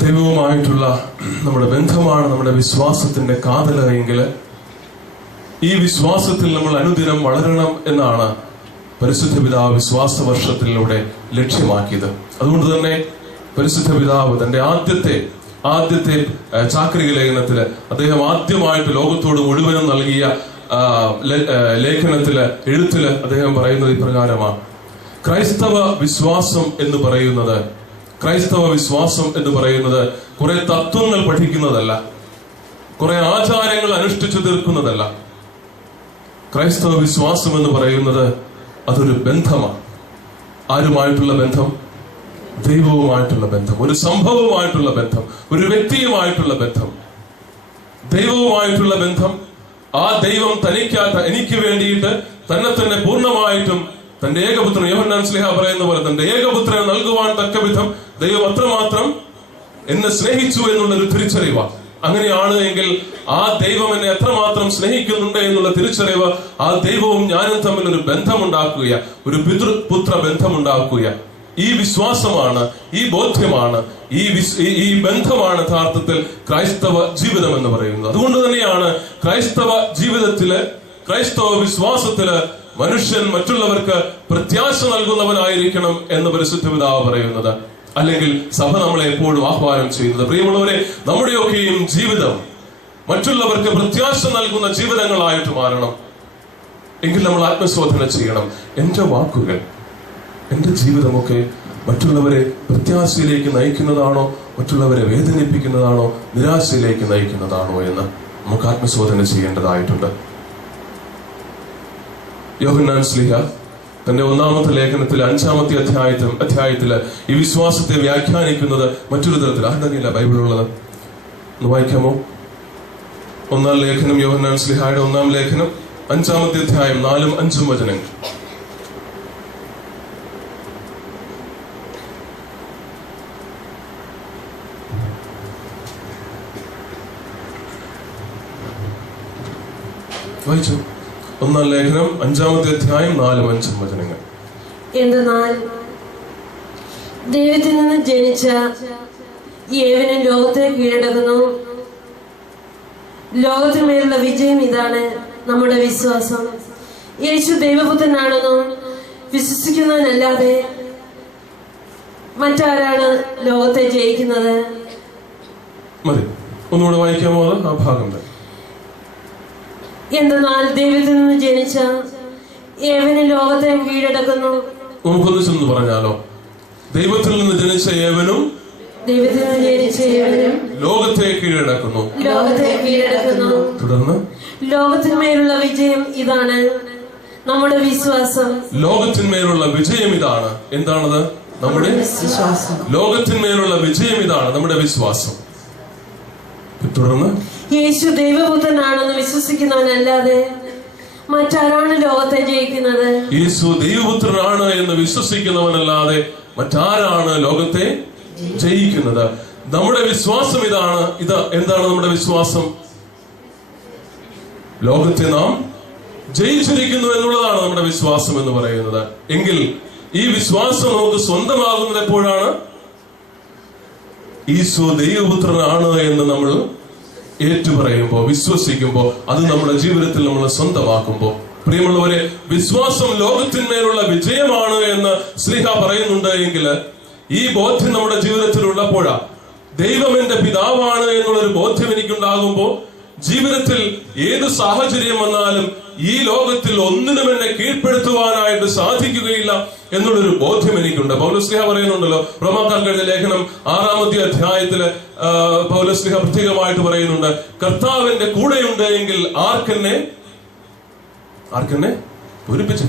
ദൈവവുമായിട്ടുള്ള നമ്മുടെ ബന്ധമാണ് നമ്മുടെ വിശ്വാസത്തിന്റെ കാതലെങ്കിൽ ഈ വിശ്വാസത്തിൽ നമ്മൾ അനുദിനം വളരണം എന്നാണ് പരിശുദ്ധ പിതാവ് വിശ്വാസ വർഷത്തിലൂടെ ലക്ഷ്യമാക്കിയത്. അതുകൊണ്ട് തന്നെ പരിശുദ്ധ പിതാവ് തന്റെ ആദ്യത്തെ ചാക്രിക ലേഖനത്തില് അദ്ദേഹം ആദ്യമായിട്ട് ലോകത്തോട് മുഴുവനും നൽകിയ എഴുത്തില് അദ്ദേഹം പറയുന്നത് ഇപ്രകാരമാണ്: ക്രൈസ്തവ വിശ്വാസം എന്ന് പറയുന്നത് കുറെ തത്വങ്ങൾ പഠിക്കുന്നതല്ല, കുറെ ആചാരങ്ങൾ അനുഷ്ഠിച്ചു തീർക്കുന്നതല്ല. ക്രൈസ്തവ വിശ്വാസം എന്ന് പറയുന്നത് അതൊരു ബന്ധമാണ്. ആരുമായിട്ടുള്ള ബന്ധം? ദൈവവുമായിട്ടുള്ള ബന്ധം, ഒരു സംഭവവുമായിട്ടുള്ള ബന്ധം, ഒരു വ്യക്തിയുമായിട്ടുള്ള ബന്ധം, ദൈവവുമായിട്ടുള്ള ബന്ധം. ആ ദൈവം എനിക്ക് വേണ്ടിയിട്ട് തന്നെ പൂർണ്ണമായിട്ടും തന്റെ ഏകപുത്രൻ, യോഹന്നാൻ ശ്ലീഹ പറയുന്ന പോലെ തന്റെ ഏകപുത്രനെ നൽകുവാൻ തക്ക വിധം ദൈവം അത്രമാത്രം എന്നെ സ്നേഹിച്ചു എന്നുള്ളൊരു തിരിച്ചറിവാണ്. അങ്ങനെയാണ് എങ്കിൽ ആ ദൈവം എന്നെ എത്രമാത്രം സ്നേഹിക്കുന്നുണ്ട് എന്നുള്ള തിരിച്ചറിവ് ആ ദൈവവും ഞാനും തമ്മിൽ ഒരു ബന്ധമുണ്ടാക്കുക, ഒരു പിതൃപുത്ര ബന്ധമുണ്ടാക്കുക. ഈ വിശ്വാസമാണ്, ഈ ബോധ്യമാണ്, ഈ ബന്ധമാണ് യഥാർത്ഥത്തിൽ ക്രൈസ്തവ ജീവിതം എന്ന് പറയുന്നത്. അതുകൊണ്ട് തന്നെയാണ് ക്രൈസ്തവ വിശ്വാസത്തില് മനുഷ്യൻ മറ്റുള്ളവർക്ക് പ്രത്യാശ നൽകുന്നവനായിരിക്കണം എന്ന് പരിശുദ്ധ പിതാവ് പറയുന്നത്. അല്ലെങ്കിൽ സഭ നമ്മളെ എപ്പോഴും ആഹ്വാനം ചെയ്യുന്നത്, പ്രിയമുള്ളവരെ, നമ്മുടെയൊക്കെയും ജീവിതം മറ്റുള്ളവർക്ക് പ്രത്യാശ നൽകുന്ന ജീവിതങ്ങളായിട്ട് മാറണം. എങ്കിൽ നമ്മൾ ആത്മശോധന ചെയ്യണം. എന്റെ വാക്കുകൾ, എന്റെ ജീവിതമൊക്കെ മറ്റുള്ളവരെ പ്രത്യാശയിലേക്ക് നയിക്കുന്നതാണോ, മറ്റുള്ളവരെ വേദനിപ്പിക്കുന്നതാണോ, നിരാശയിലേക്ക് നയിക്കുന്നതാണോ എന്ന് നമുക്ക് ആത്മശോധന ചെയ്യേണ്ടതായിട്ടുണ്ട്. യോഹന്നാൻ ശ്ലീഹ തന്റെ 1-ാമത്തെ ലേഖനത്തിൽ 5-ാമത്തെ അധ്യായത്തില് ഈ വിശ്വാസത്തെ വ്യാഖ്യാനിക്കുന്നത് മറ്റൊരു തരത്തിൽ. ആരുടെയില്ല ബൈബിളുള്ളത്? ഒന്ന് വായിക്കാമോ? 1-ാം ലേഖനം, യോഹന്നാൻ ശ്ലീഹയുടെ 1-ാം ലേഖനം 5-ാമത്തെ അധ്യായം 4-5 വചനങ്ങൾ. വായിച്ചു. 1-ാം ലേഖനം 5-ാമത്തെ അധ്യായം 4-5 വചനങ്ങൾ. എന്തെന്നാൽ ദൈവത്തിൽ നിന്ന് ജനിച്ച ഏവനും ലോകത്തെ കീഴടക്കുന്നു. ലോകത്തിന്മേലുള്ള വിജയം ഇതാണ് നമ്മുടെ വിശ്വാസം. യേശു ദൈവപുത്രനാണെന്നും വിശ്വസിക്കുന്നവനല്ലാതെ മറ്റാരാണ് ലോകത്തെ ജയിക്കുന്നത്? മതി, ഒന്നുകൂടെ വായിക്കാമോ ആ ഭാഗം? എന്തെന്നാൽ ദൈവത്തിൽ നിന്ന് ജനിച്ച ഏവനും ലോകത്തെ കീഴടക്കുന്നു. നമുക്കൊന്നിച്ചൊന്ന് പറഞ്ഞാലോ? ദൈവത്തിൽ നിന്ന് ജനിച്ച ഏവനും ലോകത്തെ കീഴടക്കുന്നു. തുടർന്ന് ലോകത്തിന്മേലുള്ള വിജയം ഇതാണ് നമ്മുടെ വിശ്വാസം. ലോകത്തിന്മേലുള്ള വിജയം ഇതാണ്. എന്താണത്? നമ്മുടെ വിശ്വാസം. ലോകത്തിന്മേലുള്ള വിജയം ഇതാണ് നമ്മുടെ വിശ്വാസം. തുടർന്ന് യേശു ദൈവപുത്രനാണെന്ന് വിശ്വസിക്കുന്നവനല്ലാതെ മറ്റാരാണ് ലോകത്തെ ജയിക്കുന്നത്? യേശു ദൈവപുത്രനാണ് എന്ന് വിശ്വസിക്കുന്നവനല്ലാതെ മറ്റാരാണ് ലോകത്തെ ജയിക്കുന്നത്? നമ്മുടെ വിശ്വാസം ഇതാണ്. എന്താണ് നമ്മുടെ വിശ്വാസം? ലോകത്തെ നാം ജയിച്ചിരിക്കുന്നു എന്നുള്ളതാണ് നമ്മുടെ വിശ്വാസം എന്ന് പറയുന്നത്. എങ്കിൽ ഈ വിശ്വാസം നമുക്ക് സ്വന്തമാകുന്നത് എപ്പോഴാണ്? ഈശോ ദൈവപുത്രനാണ് എന്ന് നമ്മൾ ഏറ്റുപറയുമ്പോ, വിശ്വസിക്കുമ്പോ, അത് നമ്മുടെ ജീവിതത്തിൽ നമ്മൾ സ്വന്തമാക്കുമ്പോ. പ്രിയമുള്ളവരെ, വിശ്വാസം ലോകത്തിന്മേലുള്ള വിജയമാണ് എന്ന് ശ്ലീഹ പറയുന്നുണ്ട് എങ്കിൽ ഈ ബോധ്യം നമ്മുടെ ജീവിതത്തിൽ ഉള്ളപ്പോഴാ, ദൈവം എന്റെ പിതാവാണ് എന്നുള്ളൊരു ബോധ്യം എനിക്കുണ്ടാകുമ്പോ ജീവിതത്തിൽ ഏത് സാഹചര്യം വന്നാലും ഈ ലോകത്തിൽ ഒന്നിനും എന്നെ കീഴ്പ്പെടുത്തുവാനായിട്ട് സാധിക്കുകയില്ല എന്നുള്ളൊരു ബോധ്യം എനിക്കുണ്ട്. പൗലോസ്ലീഹ പറയുന്നുണ്ടല്ലോ, റോമാക്കാർക്കെഴുതിയ ലേഖനം 6-ാമത്തെ അധ്യായത്തില് പൗലോസ്ലീഹ പ്രത്യേകമായിട്ട് പറയുന്നുണ്ട്, കർത്താവിന്റെ കൂടെയുണ്ട് എങ്കിൽ ആർക്കെന്നെ പൂരിപ്പിച്ചു.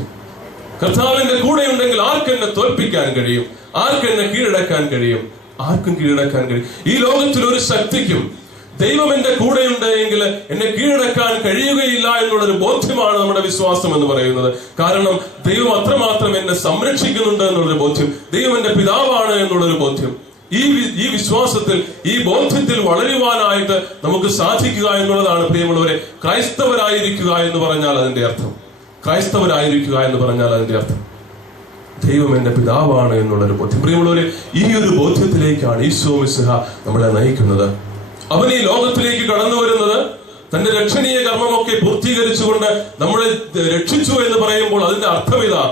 കർത്താവിന്റെ കൂടെയുണ്ടെങ്കിൽ ആർക്കെന്നെ തോൽപ്പിക്കാൻ കഴിയും? ആർക്കെന്നെ കീഴടക്കാൻ കഴിയും? ആർക്കും കീഴടക്കാൻ കഴിയും. ഈ ലോകത്തിൽ ഒരു ശക്തിക്കും ദൈവം എന്റെ കൂടെയുണ്ട് എങ്കിൽ എന്നെ കീഴടക്കാൻ കഴിയുകയില്ല എന്നുള്ളൊരു ബോധ്യമാണ് നമ്മുടെ വിശ്വാസം എന്ന് പറയുന്നത്. കാരണം ദൈവം അത്രമാത്രം എന്നെ സംരക്ഷിക്കുന്നുണ്ട് എന്നുള്ളൊരു ബോധ്യം, ദൈവം എന്റെ പിതാവാണ് എന്നുള്ളൊരു ബോധ്യം. ഈ വിശ്വാസത്തിൽ, ഈ ബോധ്യത്തിൽ വളരുവാനായിട്ട് നമുക്ക് സാധിക്കുക എന്നുള്ളതാണ് പ്രിയമുള്ളവരെ ക്രൈസ്തവരായിരിക്കുക എന്ന് പറഞ്ഞാൽ അതിന്റെ അർത്ഥം. ക്രൈസ്തവരായിരിക്കുക എന്ന് പറഞ്ഞാൽ അതിന്റെ അർത്ഥം ദൈവം എന്റെ പിതാവാണ് എന്നുള്ളൊരു ബോധ്യം. പ്രിയമുള്ളവരെ, ഈ ഒരു ബോധ്യത്തിലേക്കാണ് ഈശോ മിശിഹ നമ്മളെ നയിക്കുന്നത്. അവൻ ഈ ലോകത്തിലേക്ക് കടന്നു വരുന്നത് തന്റെ രക്ഷണീയ കർമ്മമൊക്കെ പൂർത്തീകരിച്ചുകൊണ്ട് നമ്മളെ രക്ഷിച്ചു എന്ന് പറയുമ്പോൾ അതിന്റെ അർത്ഥം ഇതാ: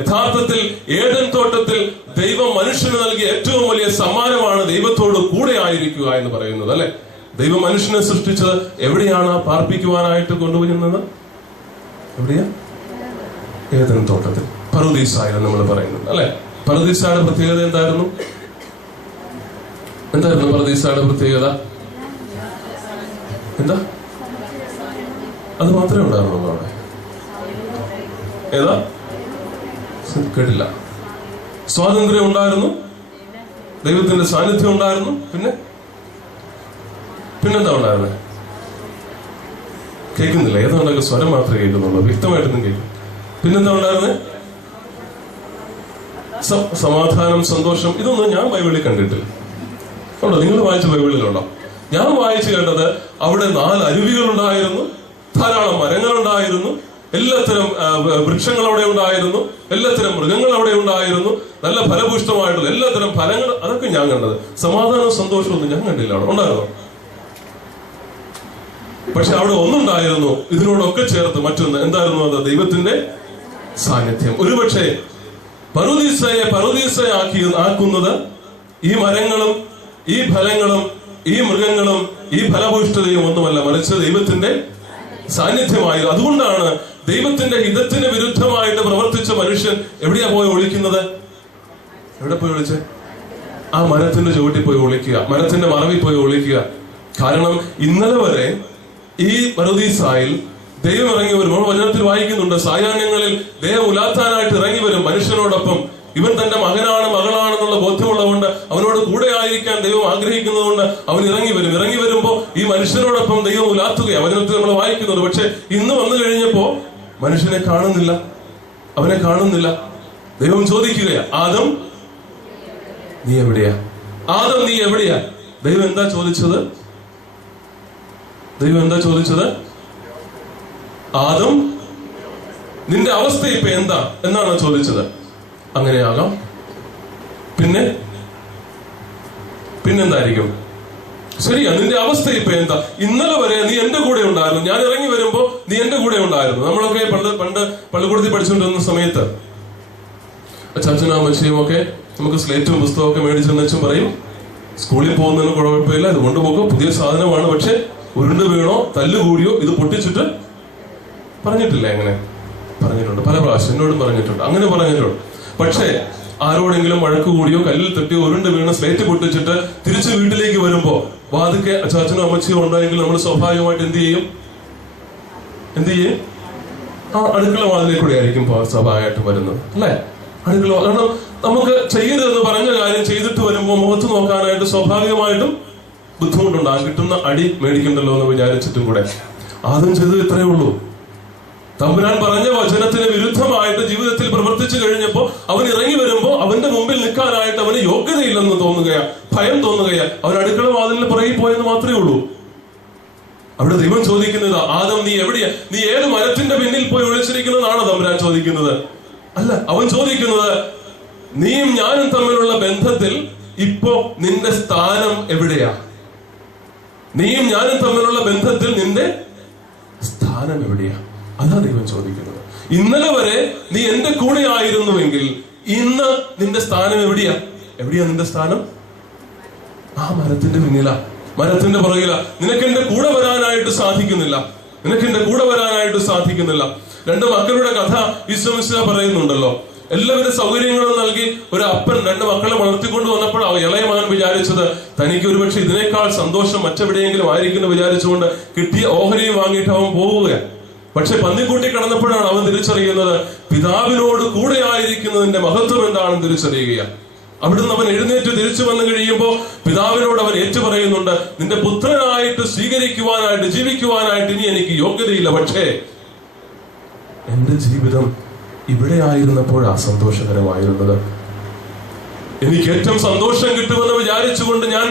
യഥാർത്ഥത്തിൽ ഏദൻ തോട്ടത്തിൽ ദൈവം മനുഷ്യന് നൽകിയ ഏറ്റവും വലിയ സമ്മാനമാണ് ദൈവത്തോട് കൂടെ ആയിരിക്കുക എന്ന് പറയുന്നത്, അല്ലെ? ദൈവം മനുഷ്യനെ സൃഷ്ടിച്ചത് എവിടെയാണ് പാർപ്പിക്കുവാനായിട്ട് കൊണ്ടുവരുന്നത്? എവിടെയാ? ഏദൻ തോട്ടത്തിൽ, പറുദീസായ നമ്മൾ പറയുന്നത്, അല്ലെ? പറുദീസയുടെ പ്രത്യേകത എന്തായിരുന്നു? പറുദീസയുടെ പ്രത്യേകത എന്താ? അത് മാത്രമേ ഉണ്ടായിരുന്നുള്ളൂ അവിടെ. ഏതാ? കേട്ടില്ല. സ്വാതന്ത്ര്യം ഉണ്ടായിരുന്നു, ദൈവത്തിന്റെ സാന്നിധ്യം ഉണ്ടായിരുന്നു, പിന്നെന്താ ഉണ്ടായിരുന്നത്? കേൾക്കുന്നില്ല. ഏതാണ്ടൊക്കെ സ്വരം മാത്രമേ കേൾക്കുന്നുള്ളൂ, വ്യക്തമായിട്ടൊന്നും കേൾക്കും. പിന്നെന്താ ഉണ്ടായിരുന്നത്? സമാധാനം, സന്തോഷം. ഇതൊന്നും ഞാൻ ബൈബിളിൽ കണ്ടിട്ടില്ല. ഉണ്ടോ? നിങ്ങൾ വായിച്ച ബൈബിളിലുണ്ടോ? ഞാൻ വായിച്ചു കേട്ടത് അവിടെ 4 അരുവികൾ ഉണ്ടായിരുന്നു, ധാരാളം മരങ്ങൾ ഉണ്ടായിരുന്നു, എല്ലാത്തരം വൃക്ഷങ്ങൾ അവിടെ ഉണ്ടായിരുന്നു, എല്ലാത്തരം മൃഗങ്ങൾ അവിടെ ഉണ്ടായിരുന്നു, നല്ല ഫലപുഷ്ടമായിട്ടുള്ള എല്ലാത്തരം ഫലങ്ങൾ, അതൊക്കെ ഞാൻ കണ്ടത്. സമാധാനവും സന്തോഷവും ഒന്നും ഞാൻ കണ്ടില്ല. അവിടെ ഉണ്ടായിരുന്നു. പക്ഷെ അവിടെ ഒന്നുണ്ടായിരുന്നു ഇതിനോടൊക്കെ ചേർത്ത്, മറ്റൊന്ന് എന്തായിരുന്നു? അത് ദൈവത്തിന്റെ സാന്നിധ്യം. ഒരുപക്ഷെ ആക്കുന്നത് ഈ മരങ്ങളും ഈ ഫലങ്ങളും ഈ മൃഗങ്ങളും ഈ ഫലഭൂഷ്ഠതയും ഒന്നുമല്ല, മറിച്ച് ദൈവത്തിന്റെ സാന്നിധ്യമായിരുന്നു. അതുകൊണ്ടാണ് ദൈവത്തിന്റെ ഹിതത്തിന് വിരുദ്ധമായിട്ട് പ്രവർത്തിച്ച മനുഷ്യൻ എവിടെയാ പോയി ഒളിക്കുന്നത്? എവിടെ പോയി ഒളിച്ച്? ആ മരത്തിന്റെ ചുവട്ടിൽ പോയി ഒളിക്കുക, മരത്തിന്റെ മറവിൽ പോയി ഒളിക്കുക. കാരണം ഇന്നലെ വരെ ഈ പറുദീസായിൽ ദൈവം ഇറങ്ങി വരും. നമ്മൾ വചനത്തിൽ വായിക്കുന്നുണ്ട്, സായാഹ്നങ്ങളിൽ ദൈവം ഉലാത്താനായിട്ട് ഇറങ്ങി വരും മനുഷ്യനോടൊപ്പം. ഇവൻ തന്റെ മകനാണ്, മകളാണെന്നുള്ള ബോധ്യമുള്ളതുകൊണ്ട്, അവനോട് കൂടെ ആയിരിക്കാൻ ദൈവം ആഗ്രഹിക്കുന്നതുകൊണ്ട് അവൻ ഇറങ്ങി വരും. ഇറങ്ങി വരുമ്പോ ഈ മനുഷ്യനോടൊപ്പം ദൈവം ഉലാത്തുകയാണ്. വചനത്തിൽ നമ്മൾ വായിക്കുന്നുണ്ട്. പക്ഷെ ഇന്ന് വന്നു കഴിഞ്ഞപ്പോ മനുഷ്യനെ കാണുന്നില്ല, അവനെ കാണുന്നില്ല. ദൈവം ചോദിക്കുകയാ, ആദം നീ എവിടെയാ? ആദം നീ എവിടെയാ? ദൈവം എന്താ ചോദിച്ചത്? ആദം നിന്റെ അവസ്ഥ ഇപ്പൊ എന്താ എന്നാണ് ചോദിച്ചത്. അങ്ങനെയാകാം. പിന്നെന്തായിരിക്കും? ശരിയാ, നിന്റെ അവസ്ഥ ഇപ്പൊ എന്താ? ഇന്നലെ വരെ നീ എന്റെ കൂടെ ഉണ്ടായിരുന്നു, ഞാൻ ഇറങ്ങി വരുമ്പോ നീ എന്റെ കൂടെ ഉണ്ടായിരുന്നു. നമ്മളൊക്കെ പണ്ട് പള്ളിക്കൂടത്തിൽ പഠിച്ചുകൊണ്ടിരുന്ന സമയത്ത് അച്ഛനും അമ്മച്ചിയും ഒക്കെ നമുക്ക് സ്ലേറ്റും പുസ്തകമൊക്കെ മേടിച്ചെന്ന് വെച്ചും പറയും, സ്കൂളിൽ പോകുന്നതിന് കുഴപ്പമില്ല, ഇത് കൊണ്ടുപോകും, പുതിയ സാധനമാണ്. പക്ഷെ ഉരുണ്ട് വീണോ തല്ലുകൂടിയോ ഇത് പൊട്ടിച്ചിട്ട് പറഞ്ഞിട്ടില്ല. അങ്ങനെ പറഞ്ഞിട്ടുണ്ട്, പല പ്രാവശ്യം എന്നോടും പറഞ്ഞിട്ടുണ്ട്, അങ്ങനെ പറഞ്ഞിട്ടുണ്ട്. പക്ഷേ ആരോടെങ്കിലും വഴക്ക് കൂടിയോ കല്ലിൽ തട്ടിയോ ഉരുണ്ട് വീണ് സ്ലേറ്റ് പൊട്ടിച്ചിട്ട് തിരിച്ച് വീട്ടിലേക്ക് വരുമ്പോ വാതിക്കെ അച്ഛനും അമ്മച്ചിയോ ഉണ്ടായെങ്കിൽ നമ്മൾ സ്വാഭാവികമായിട്ട് എന്ത് ചെയ്യും? ആ അടുക്കള വാതിലേക്ക് കൂടെ ആയിരിക്കും സ്വാഭാവികമായിട്ട് വരുന്നത്, അല്ലെ? അടുക്കള. കാരണം നമുക്ക് ചെയ്യരുതെന്ന് പറഞ്ഞ കാര്യം ചെയ്തിട്ട് വരുമ്പോ മുഖത്ത് നോക്കാനായിട്ട് സ്വാഭാവികമായിട്ടും ബുദ്ധിമുട്ടുണ്ടാകും. കിട്ടുന്ന അടി മേടിക്കണ്ടല്ലോ എന്ന് വിചാരിച്ചിട്ടും കൂടെ ആദ്യം ചെയ്തത് ഇത്രയേ ഉള്ളൂ. തമ്പുരാൻ പറഞ്ഞ വചനത്തിന് വിരുദ്ധമായിട്ട് ജീവിതത്തിൽ പ്രവർത്തിച്ചു കഴിഞ്ഞപ്പോ അവൻ ഇറങ്ങി വരുമ്പോ അവന്റെ മുമ്പിൽ നിൽക്കാനായിട്ട് അവന് യോഗ്യതയില്ലെന്ന് തോന്നുകയാ, ഭയം തോന്നുകയാ. അവൻ അടുക്കള വാതിലിന് പുറകിൽ പോയെന്ന് മാത്രമേ ഉള്ളൂ. അവിടെ ദൈവം ചോദിക്കുന്നത്, ആദം നീ എവിടെയാ? നീ ഏത് മരത്തിന്റെ പിന്നിൽ പോയി ഒളിച്ചിരിക്കുന്നതാണോ തമ്പുരാൻ ചോദിക്കുന്നത്? അല്ല, അവൻ ചോദിക്കുന്നത് നീയും ഞാനും തമ്മിലുള്ള ബന്ധത്തിൽ ഇപ്പോ നിന്റെ സ്ഥാനം എവിടെയാ? നീയും ഞാനും തമ്മിലുള്ള ബന്ധത്തിൽ നിന്റെ സ്ഥാനം എവിടെയാ? അതാ ദൈവം ചോദിക്കുന്നത്. ഇന്നലെ വരെ നീ എന്റെ കൂടെ ആയിരുന്നുവെങ്കിൽ ഇന്ന് നിന്റെ സ്ഥാനം എവിടെയാ? നിന്റെ സ്ഥാനം? ആ മരത്തിന്റെ പിന്നിലാ, മരത്തിന്റെ പുറകിലാ. നിനക്ക് എന്റെ കൂടെ വരാനായിട്ട് സാധിക്കുന്നില്ല. 2 മക്കളുടെ കഥ ഈശോ മിശിഹ പറയുന്നുണ്ടല്ലോ. എല്ലാവിധ സൗകര്യങ്ങളും നൽകി ഒരു അപ്പൻ 2 മക്കളെ വളർത്തിക്കൊണ്ട് വന്നപ്പോൾ ഇളയ മകൻ വിചാരിച്ചത് തനിക്ക് ഒരുപക്ഷെ ഇതിനേക്കാൾ സന്തോഷം മറ്റെവിടെയെങ്കിലും ആയിരിക്കുന്നു വിചാരിച്ചുകൊണ്ട് കിട്ടിയ ഓഹരിയും വാങ്ങിയിട്ട് അവൻ പോവുകയാണ്. പക്ഷെ പന്നിക്കൂട്ടി കടന്നപ്പോഴാണ് അവൻ തിരിച്ചറിയുന്നത് പിതാവിനോട് കൂടെ ആയിരിക്കുന്നതിന്റെ മഹത്വം എന്താണെന്ന് തിരിച്ചറിയുകയാണ്. അവിടുന്ന് അവൻ എഴുന്നേറ്റ് തിരിച്ചു വന്നു കഴിയുമ്പോൾ പിതാവിനോട് അവൻ ഏറ്റുപറയുന്നുണ്ട്, നിന്റെ പുത്രനായിട്ട് സ്വീകരിക്കുവാനായിട്ട് ജീവിക്കുവാനായിട്ട് ഇനി എനിക്ക് യോഗ്യതയില്ല. പക്ഷേ എന്റെ ജീവിതം ഇവിടെ ആയിരുന്നപ്പോഴാ സന്തോഷകരമായിരുന്നത്. എനിക്ക് ഏറ്റവും സന്തോഷം കിട്ടുമെന്ന് വിചാരിച്ചുകൊണ്ട് ഞാൻ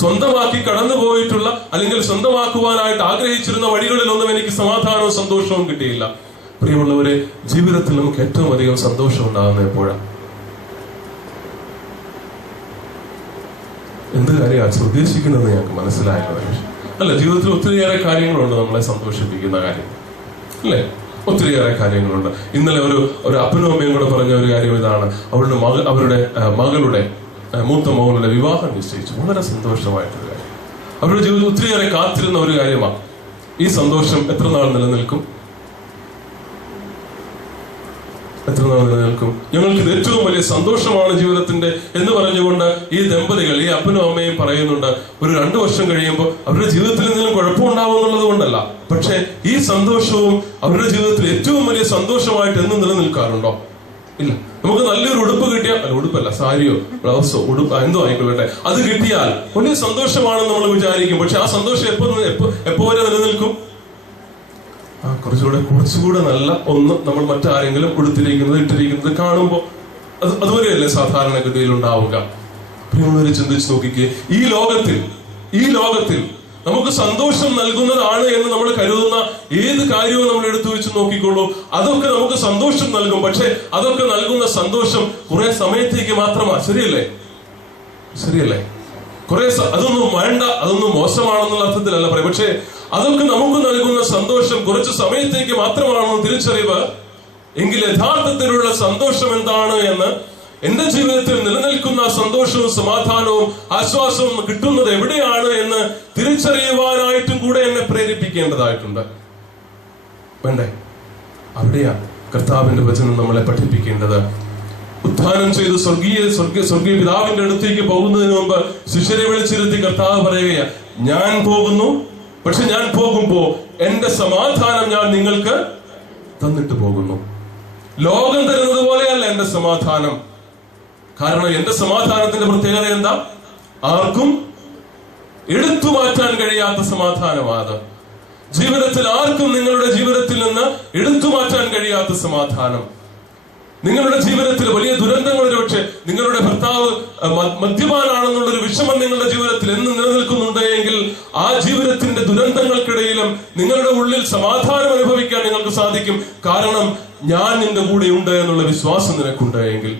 സ്വന്തമാക്കി കടന്നുപോയിട്ടുള്ള അല്ലെങ്കിൽ സ്വന്തമാക്കുവാനായിട്ട് ആഗ്രഹിച്ചിരുന്ന വഴികളിലൊന്നും എനിക്ക് സമാധാനവും സന്തോഷവും കിട്ടിയില്ല. പ്രിയമുള്ളവരെ, ജീവിതത്തിൽ നമുക്ക് ഏറ്റവും അധികം സന്തോഷം ഉണ്ടാകുന്ന എപ്പോഴാണ്? എന്ത് കാര്യമാണ് ഉദ്ദേശിക്കുന്നത് ഞങ്ങൾക്ക് മനസ്സിലായത്. അല്ല, ജീവിതത്തിൽ ഒത്തിരിയേറെ കാര്യങ്ങളുണ്ട് നമ്മളെ സന്തോഷിപ്പിക്കുന്ന കാര്യം, അല്ലേ? ഒത്തിരിയേറെ കാര്യങ്ങളുണ്ട്. ഇന്നലെ ഒരു അപ്പനും അമ്മയും കൂടെ പറഞ്ഞ ഒരു കാര്യം ഇതാണ്. അവരുടെ മകളുടെ മൂത്ത മകളുടെ വിവാഹം നിശ്ചയിച്ചു. വളരെ സന്തോഷമായിട്ടൊരു കാര്യം. അവരുടെ ജീവിതത്തിൽ ഒത്തിരിയേറെ കാത്തിരുന്ന ഒരു കാര്യമാണ്. ഈ സന്തോഷം എത്ര നാൾ നിലനിൽക്കും? എത്ര നാൾ നിലനിൽക്കും? ഞങ്ങൾക്ക് ഇത് ഏറ്റവും വലിയ സന്തോഷമാണ് ജീവിതത്തിന്റെ എന്ന് പറഞ്ഞുകൊണ്ട് ഈ ദമ്പതികൾ, ഈ അപ്പനും അമ്മയും പറയുന്നുണ്ട്. ഒരു 2 വർഷം കഴിയുമ്പോൾ അവരുടെ ജീവിതത്തിൽ എന്തെങ്കിലും കുഴപ്പമുണ്ടാവും എന്നുള്ളത് കൊണ്ടല്ല, പക്ഷെ ഈ സന്തോഷവും അവരുടെ ജീവിതത്തിൽ ഏറ്റവും വലിയ സന്തോഷമായിട്ട് എന്ന് നിലനിൽക്കാറുണ്ടോ? ഇല്ല. നമുക്ക് നല്ലൊരു ഉടുപ്പ് കിട്ടിയാൽ, അല്ല ഉടുപ്പല്ല, സാരിയോ ബ്ലൗസോ ഉടുപ്പ് എന്തോ ആയിക്കൊള്ളട്ടെ, അത് കിട്ടിയാൽ വലിയ സന്തോഷമാണെന്ന് നമ്മൾ വിചാരിക്കും. പക്ഷെ ആ സന്തോഷം എപ്പോ വരെ നിലനിൽക്കും? കുറച്ചുകൂടെ നല്ല ഒന്ന് നമ്മൾ മറ്റാരെങ്കിലും ഉടുത്തിരിക്കുന്നത് ഇട്ടിരിക്കുന്നത് കാണുമ്പോൾ അതുവരെയല്ലേ സാധാരണഗതിയിൽ ഉണ്ടാവുക. പ്രിയമുള്ളവരെ, ചിന്തിച്ച് നോക്കിക്കേ, ഈ ലോകത്തിൽ നമുക്ക് സന്തോഷം നൽകുന്നതാണ് എന്ന് നമ്മൾ കരുതുന്ന ഏത് കാര്യവും നമ്മൾ എടുത്തു വെച്ച് നോക്കിക്കോളൂ. അതൊക്കെ നമുക്ക് സന്തോഷം നൽകും. പക്ഷെ അതൊക്കെ നൽകുന്ന സന്തോഷം കുറെ സമയത്തേക്ക് മാത്രമാണ്. ശരിയല്ലേ? അതൊന്നും വേണ്ട, അതൊന്നും മോശമാണെന്നുള്ള അർത്ഥത്തിലല്ല പറയും. പക്ഷെ അതൊക്കെ നമുക്ക് നൽകുന്ന സന്തോഷം കുറച്ച് സമയത്തേക്ക് മാത്രമാണെന്ന് തിരിച്ചറിവ് എങ്കിൽ യഥാർത്ഥത്തിലുള്ള സന്തോഷം എന്താണ് എന്ന്, എന്റെ ജീവിതത്തിൽ നിലനിൽക്കുന്ന സന്തോഷവും സമാധാനവും ആശ്വാസവും കിട്ടുന്നത് എവിടെയാണ് എന്ന് തിരിച്ചറിയുവാനായിട്ടും കൂടെ എന്നെ പ്രേരിപ്പിക്കേണ്ടതായിട്ടുണ്ട്. വേണ്ടേ? അവിടെയാണ് കർത്താവിന്റെ വചനം നമ്മളെ പഠിപ്പിക്കേണ്ടത്. ഉത്ഥാനം ചെയ്ത് സ്വർഗീയ പിതാവിന്റെ അടുത്തേക്ക് പോകുന്നതിന് മുമ്പ് ശിഷ്യരെ വിളിച്ചിരുത്തി കർത്താവ് പറയുകയാ, ഞാൻ പോകുന്നു, പക്ഷെ ഞാൻ പോകുമ്പോ എന്റെ സമാധാനം ഞാൻ നിങ്ങൾക്ക് തന്നിട്ട് പോകുന്നു. ലോകം തരുന്നത് പോലെയല്ല എന്റെ സമാധാനം. കാരണം എന്റെ സമാധാനത്തിന്റെ പ്രത്യേകത എന്താ? ആർക്കും എടുത്തു മാറ്റാൻ കഴിയാത്ത സമാധാനമാണ്. ജീവിതത്തിൽ ആർക്കും നിങ്ങളുടെ ജീവിതത്തിൽ നിന്ന് എടുത്തു മാറ്റാൻ കഴിയാത്ത സമാധാനം. നിങ്ങളുടെ ജീവിതത്തിൽ വലിയ ദുരന്തങ്ങൾ, പക്ഷെ നിങ്ങളുടെ ഭർത്താവ് മദ്യപാനാണെന്നുള്ളൊരു വിഷമം നിങ്ങളുടെ ജീവിതത്തിൽ എന്ന് നിലനിൽക്കുന്നുണ്ട് എങ്കിൽ ആ ജീവിതത്തിന്റെ ദുരന്തങ്ങൾക്കിടയിലും നിങ്ങളുടെ ഉള്ളിൽ സമാധാനം അനുഭവിക്കാൻ നിങ്ങൾക്ക് സാധിക്കും. കാരണം ഞാൻ നിന്റെ കൂടെ ഉണ്ട് എന്നുള്ള വിശ്വാസം നിനക്കുണ്ട് എങ്കിൽ.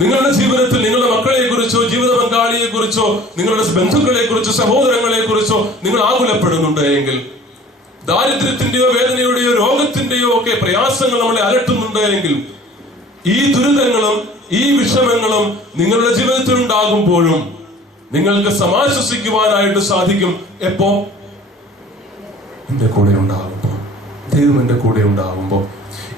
നിങ്ങളുടെ ജീവിതത്തിൽ നിങ്ങളുടെ മക്കളെ കുറിച്ചോ ജീവിത പങ്കാളിയെ കുറിച്ചോ നിങ്ങളുടെ ബന്ധുക്കളെ കുറിച്ചോ സഹോദരങ്ങളെ കുറിച്ചോ നിങ്ങൾ ആകുലപ്പെടുന്നുണ്ട് എങ്കിൽ, ദാരിദ്ര്യത്തിന്റെയോ വേദനയുടെയോ രോഗത്തിന്റെയോ ഒക്കെ പ്രയാസങ്ങൾ നമ്മളെ അലട്ടുന്നുണ്ട് എങ്കിൽ, ഈ ദുരിതങ്ങളും ഈ വിഷമങ്ങളും നിങ്ങളുടെ ജീവിതത്തിൽ ഉണ്ടാകുമ്പോഴും നിങ്ങൾക്ക് സമാശ്വസിക്കുവാനായിട്ട് സാധിക്കും. എപ്പോ? എന്റെ കൂടെ ഉണ്ടാകുമ്പോ, ദൈവം എന്റെ കൂടെ ഉണ്ടാകുമ്പോ.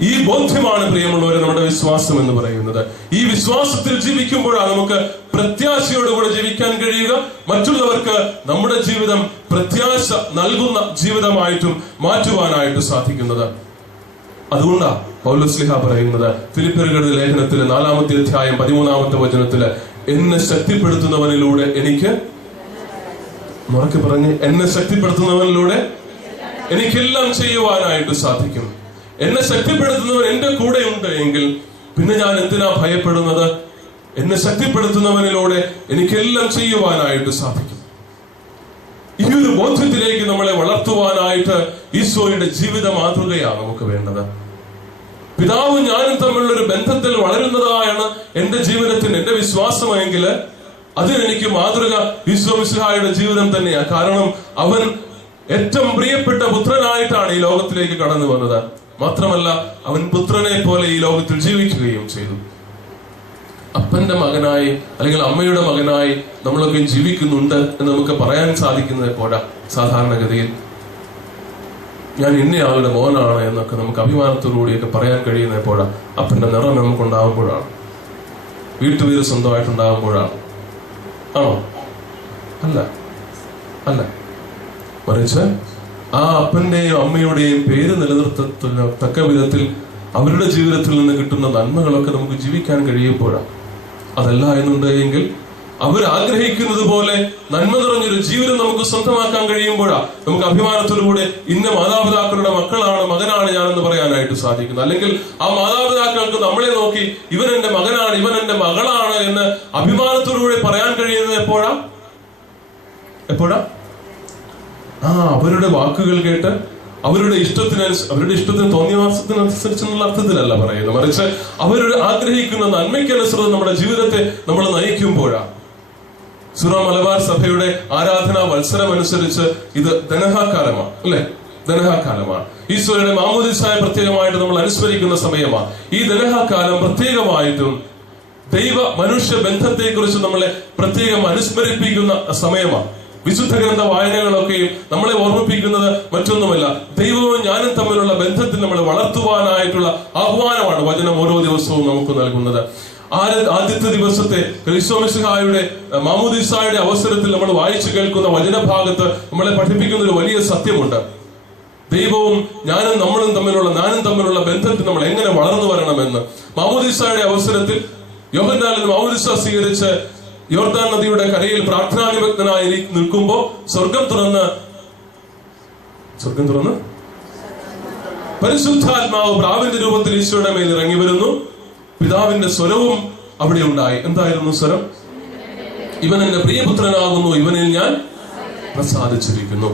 ഈ ബോധ്യമാണ് പ്രിയമുള്ളവരെ നമ്മുടെ വിശ്വാസം എന്ന് പറയുന്നത്. ഈ വിശ്വാസത്തിൽ ജീവിക്കുമ്പോഴാണ് നമുക്ക് പ്രത്യാശയോടുകൂടെ ജീവിക്കാൻ കഴിയുക. മറ്റുള്ളവർക്ക് നമ്മുടെ ജീവിതം പ്രത്യാശ നൽകുന്ന ജീവിതമായിട്ടും മാറ്റുവാനായിട്ട് സാധിക്കുന്നത്. അതുകൊണ്ടാണ് പൗലോസ്ലീഹ പറയുന്നത് ഫിലിപ്പിയരുടെ ലേഖനത്തിലെ 4-ാമത്തെ അധ്യായം 13-ാമത്തെ വചനത്തില്, എന്നെ ശക്തിപ്പെടുത്തുന്നവനിലൂടെ എനിക്ക്, ഉറക്കെ പറഞ്ഞ്, എന്നെ ശക്തിപ്പെടുത്തുന്നവനിലൂടെ എനിക്കെല്ലാം ചെയ്യുവാനായിട്ട് സാധിക്കും. എന്നെ ശക്തിപ്പെടുത്തുന്നവൻ എന്റെ കൂടെ ഉണ്ട് എങ്കിൽ പിന്നെ ഞാൻ എന്തിനാ ഭയപ്പെടുന്നത്? എന്നെ ശക്തിപ്പെടുത്തുന്നവനിലൂടെ എനിക്കെല്ലാം ചെയ്യുവാനായിട്ട് സാധിക്കും. ഈ ഒരു ബോധ്യത്തിലേക്ക് നമ്മളെ വളർത്തുവാനായിട്ട് ഈശോയുടെ ജീവിത മാതൃകയാണ് നമുക്ക് വേണ്ടത്. പിതാവും ഞാനും തമ്മിലുള്ള ഒരു ബന്ധത്തിൽ വളരുന്നതാണ് എന്റെ ജീവിതത്തിന് എന്റെ വിശ്വാസമെങ്കിൽ അതിനെനിക്ക് മാതൃക ഈശോ മിശിഹായുടെ ജീവിതം തന്നെയാണ്. കാരണം അവൻ ഏറ്റവും പ്രിയപ്പെട്ട പുത്രനായിട്ടാണ് ഈ ലോകത്തിലേക്ക് കടന്നു വന്നത്. മാത്രമല്ല, അവൻ പുത്രനെ പോലെ ഈ ലോകത്തിൽ ജീവിക്കുകയും ചെയ്തു. അപ്പന്റെ മകനായി അല്ലെങ്കിൽ അമ്മയുടെ മകനായി നമ്മളൊക്കെ ജീവിക്കുന്നുണ്ട് എന്ന് നമുക്ക് പറയാൻ സാധിക്കുന്നത് എപ്പോഴാ? സാധാരണഗതിയിൽ ഞാൻ ഇന്നയാളുടെ മോനാണ് എന്നൊക്കെ നമുക്ക് അഭിമാനത്തോടുകൂടിയൊക്കെ പറയാൻ കഴിയുന്ന എപ്പോഴാ? അപ്പന്റെ നിറം നമുക്കുണ്ടാകുമ്പോഴാണ്, വീട്ടുപേര് സ്വന്തമായിട്ടുണ്ടാകുമ്പോഴാണ്. ആണോ? അല്ല. മറിച്ച് ആ അപ്പന്റെയും അമ്മയുടെയും പേര് നിലനിർത്തത്തക്ക വിധത്തിൽ അവരുടെ ജീവിതത്തിൽ നിന്ന് കിട്ടുന്ന നന്മകളൊക്കെ നമുക്ക് ജീവിക്കാൻ കഴിയുമ്പോഴാണ്. അതല്ല എന്നുണ്ടെങ്കിൽ അവർ ആഗ്രഹിക്കുന്നത് പോലെ നന്മ നിറഞ്ഞൊരു ജീവിതം നമുക്ക് സ്വന്തമാക്കാൻ കഴിയുമ്പോഴാണ് നമുക്ക് അഭിമാനത്തോടുകൂടെ ഇന്ന മാതാപിതാക്കളുടെ മകനാണ് ഞാനെന്ന് പറയാനായിട്ട് സാധിക്കുന്നത്. അല്ലെങ്കിൽ ആ മാതാപിതാക്കൾക്ക് നമ്മളെ നോക്കി ഇവൻ എന്റെ മകനാണ്, ഇവൻ എന്റെ മകളാണ് എന്ന് അഭിമാനത്തോടുകൂടി പറയാൻ കഴിയുന്നത് എപ്പോഴാ? അവരുടെ വാക്കുകൾ കേട്ട് അവരുടെ ഇഷ്ടത്തിന് തോന്നിയവാസത്തിനനുസരിച്ചെന്നുള്ള അർത്ഥത്തിലല്ല പറയുന്നത്, മറിച്ച് അവരുടെ ആഗ്രഹിക്കുന്ന നന്മയ്ക്കനുസൃതം നമ്മുടെ ജീവിതത്തെ നമ്മൾ നയിക്കുമ്പോഴാണ്. സുറ മലബാർ സഭയുടെ ആരാധനാ വത്സരം അനുസരിച്ച് ഇത് ദനഹാകാലമാണ്, അല്ലെ? ദനഹാകാലമാണ്. ഈശോയുടെ മാമോദിസായ പ്രത്യേകമായിട്ട് നമ്മൾ അനുസ്മരിക്കുന്ന സമയമാണ്. ഈ ദനഹാകാലം പ്രത്യേകമായിട്ടും ദൈവ മനുഷ്യ ബന്ധത്തെ കുറിച്ച് നമ്മളെ പ്രത്യേകം അനുസ്മരിപ്പിക്കുന്ന സമയമാണ്. വിശുദ്ധ ഗ്രന്ഥ വായനകളൊക്കെയും നമ്മളെ ഓർമ്മിപ്പിക്കുന്നത് മറ്റൊന്നുമല്ല, ദൈവവും ഞാനും തമ്മിലുള്ള ബന്ധത്തിൽ നമ്മളെ വളർത്തുവാനായിട്ടുള്ള ആഹ്വാനമാണ് വചനം ഓരോ ദിവസവും നമുക്ക് നൽകുന്നത്. ആദ്യത്തെ ദിവസത്തെ ക്രിസ്തുമിശിഹായുടെ മാമോദിസായുടെ അവസരത്തിൽ നമ്മൾ വായിച്ചു കേൾക്കുന്ന വചനഭാഗത്ത് നമ്മളെ പഠിപ്പിക്കുന്ന ഒരു വലിയ സത്യമുണ്ട്. ദൈവവും ഞാനും തമ്മിലുള്ള ബന്ധത്തിൽ നമ്മൾ എങ്ങനെ വളർന്നു വരണമെന്ന്. മാമോദിസായുടെ അവസരത്തിൽ യോഹന്നാൻ മാമോദിസ സ്വീകരിച്ച് യോർദാൻ നദിയുടെ കരയിൽ പ്രാർത്ഥനാനിമഗ്നനായി നിൽക്കുമ്പോ സ്വർഗം തുറന്ന് പരിശുദ്ധാത്മാവ് പ്രാവിന്റെ രൂപത്തിൽ ഈശോയുടെ മേൽ ഇറങ്ങി വരുന്നു. പിതാവിന്റെ സ്വരവും അവിടെ ഉണ്ടായി. എന്തായിരുന്നു സ്വരം? ഇവൻ എന്റെ പ്രിയപുത്രനാകുന്നു, ഇവനിൽ ഞാൻ പ്രസാദിച്ചിരിക്കുന്നു.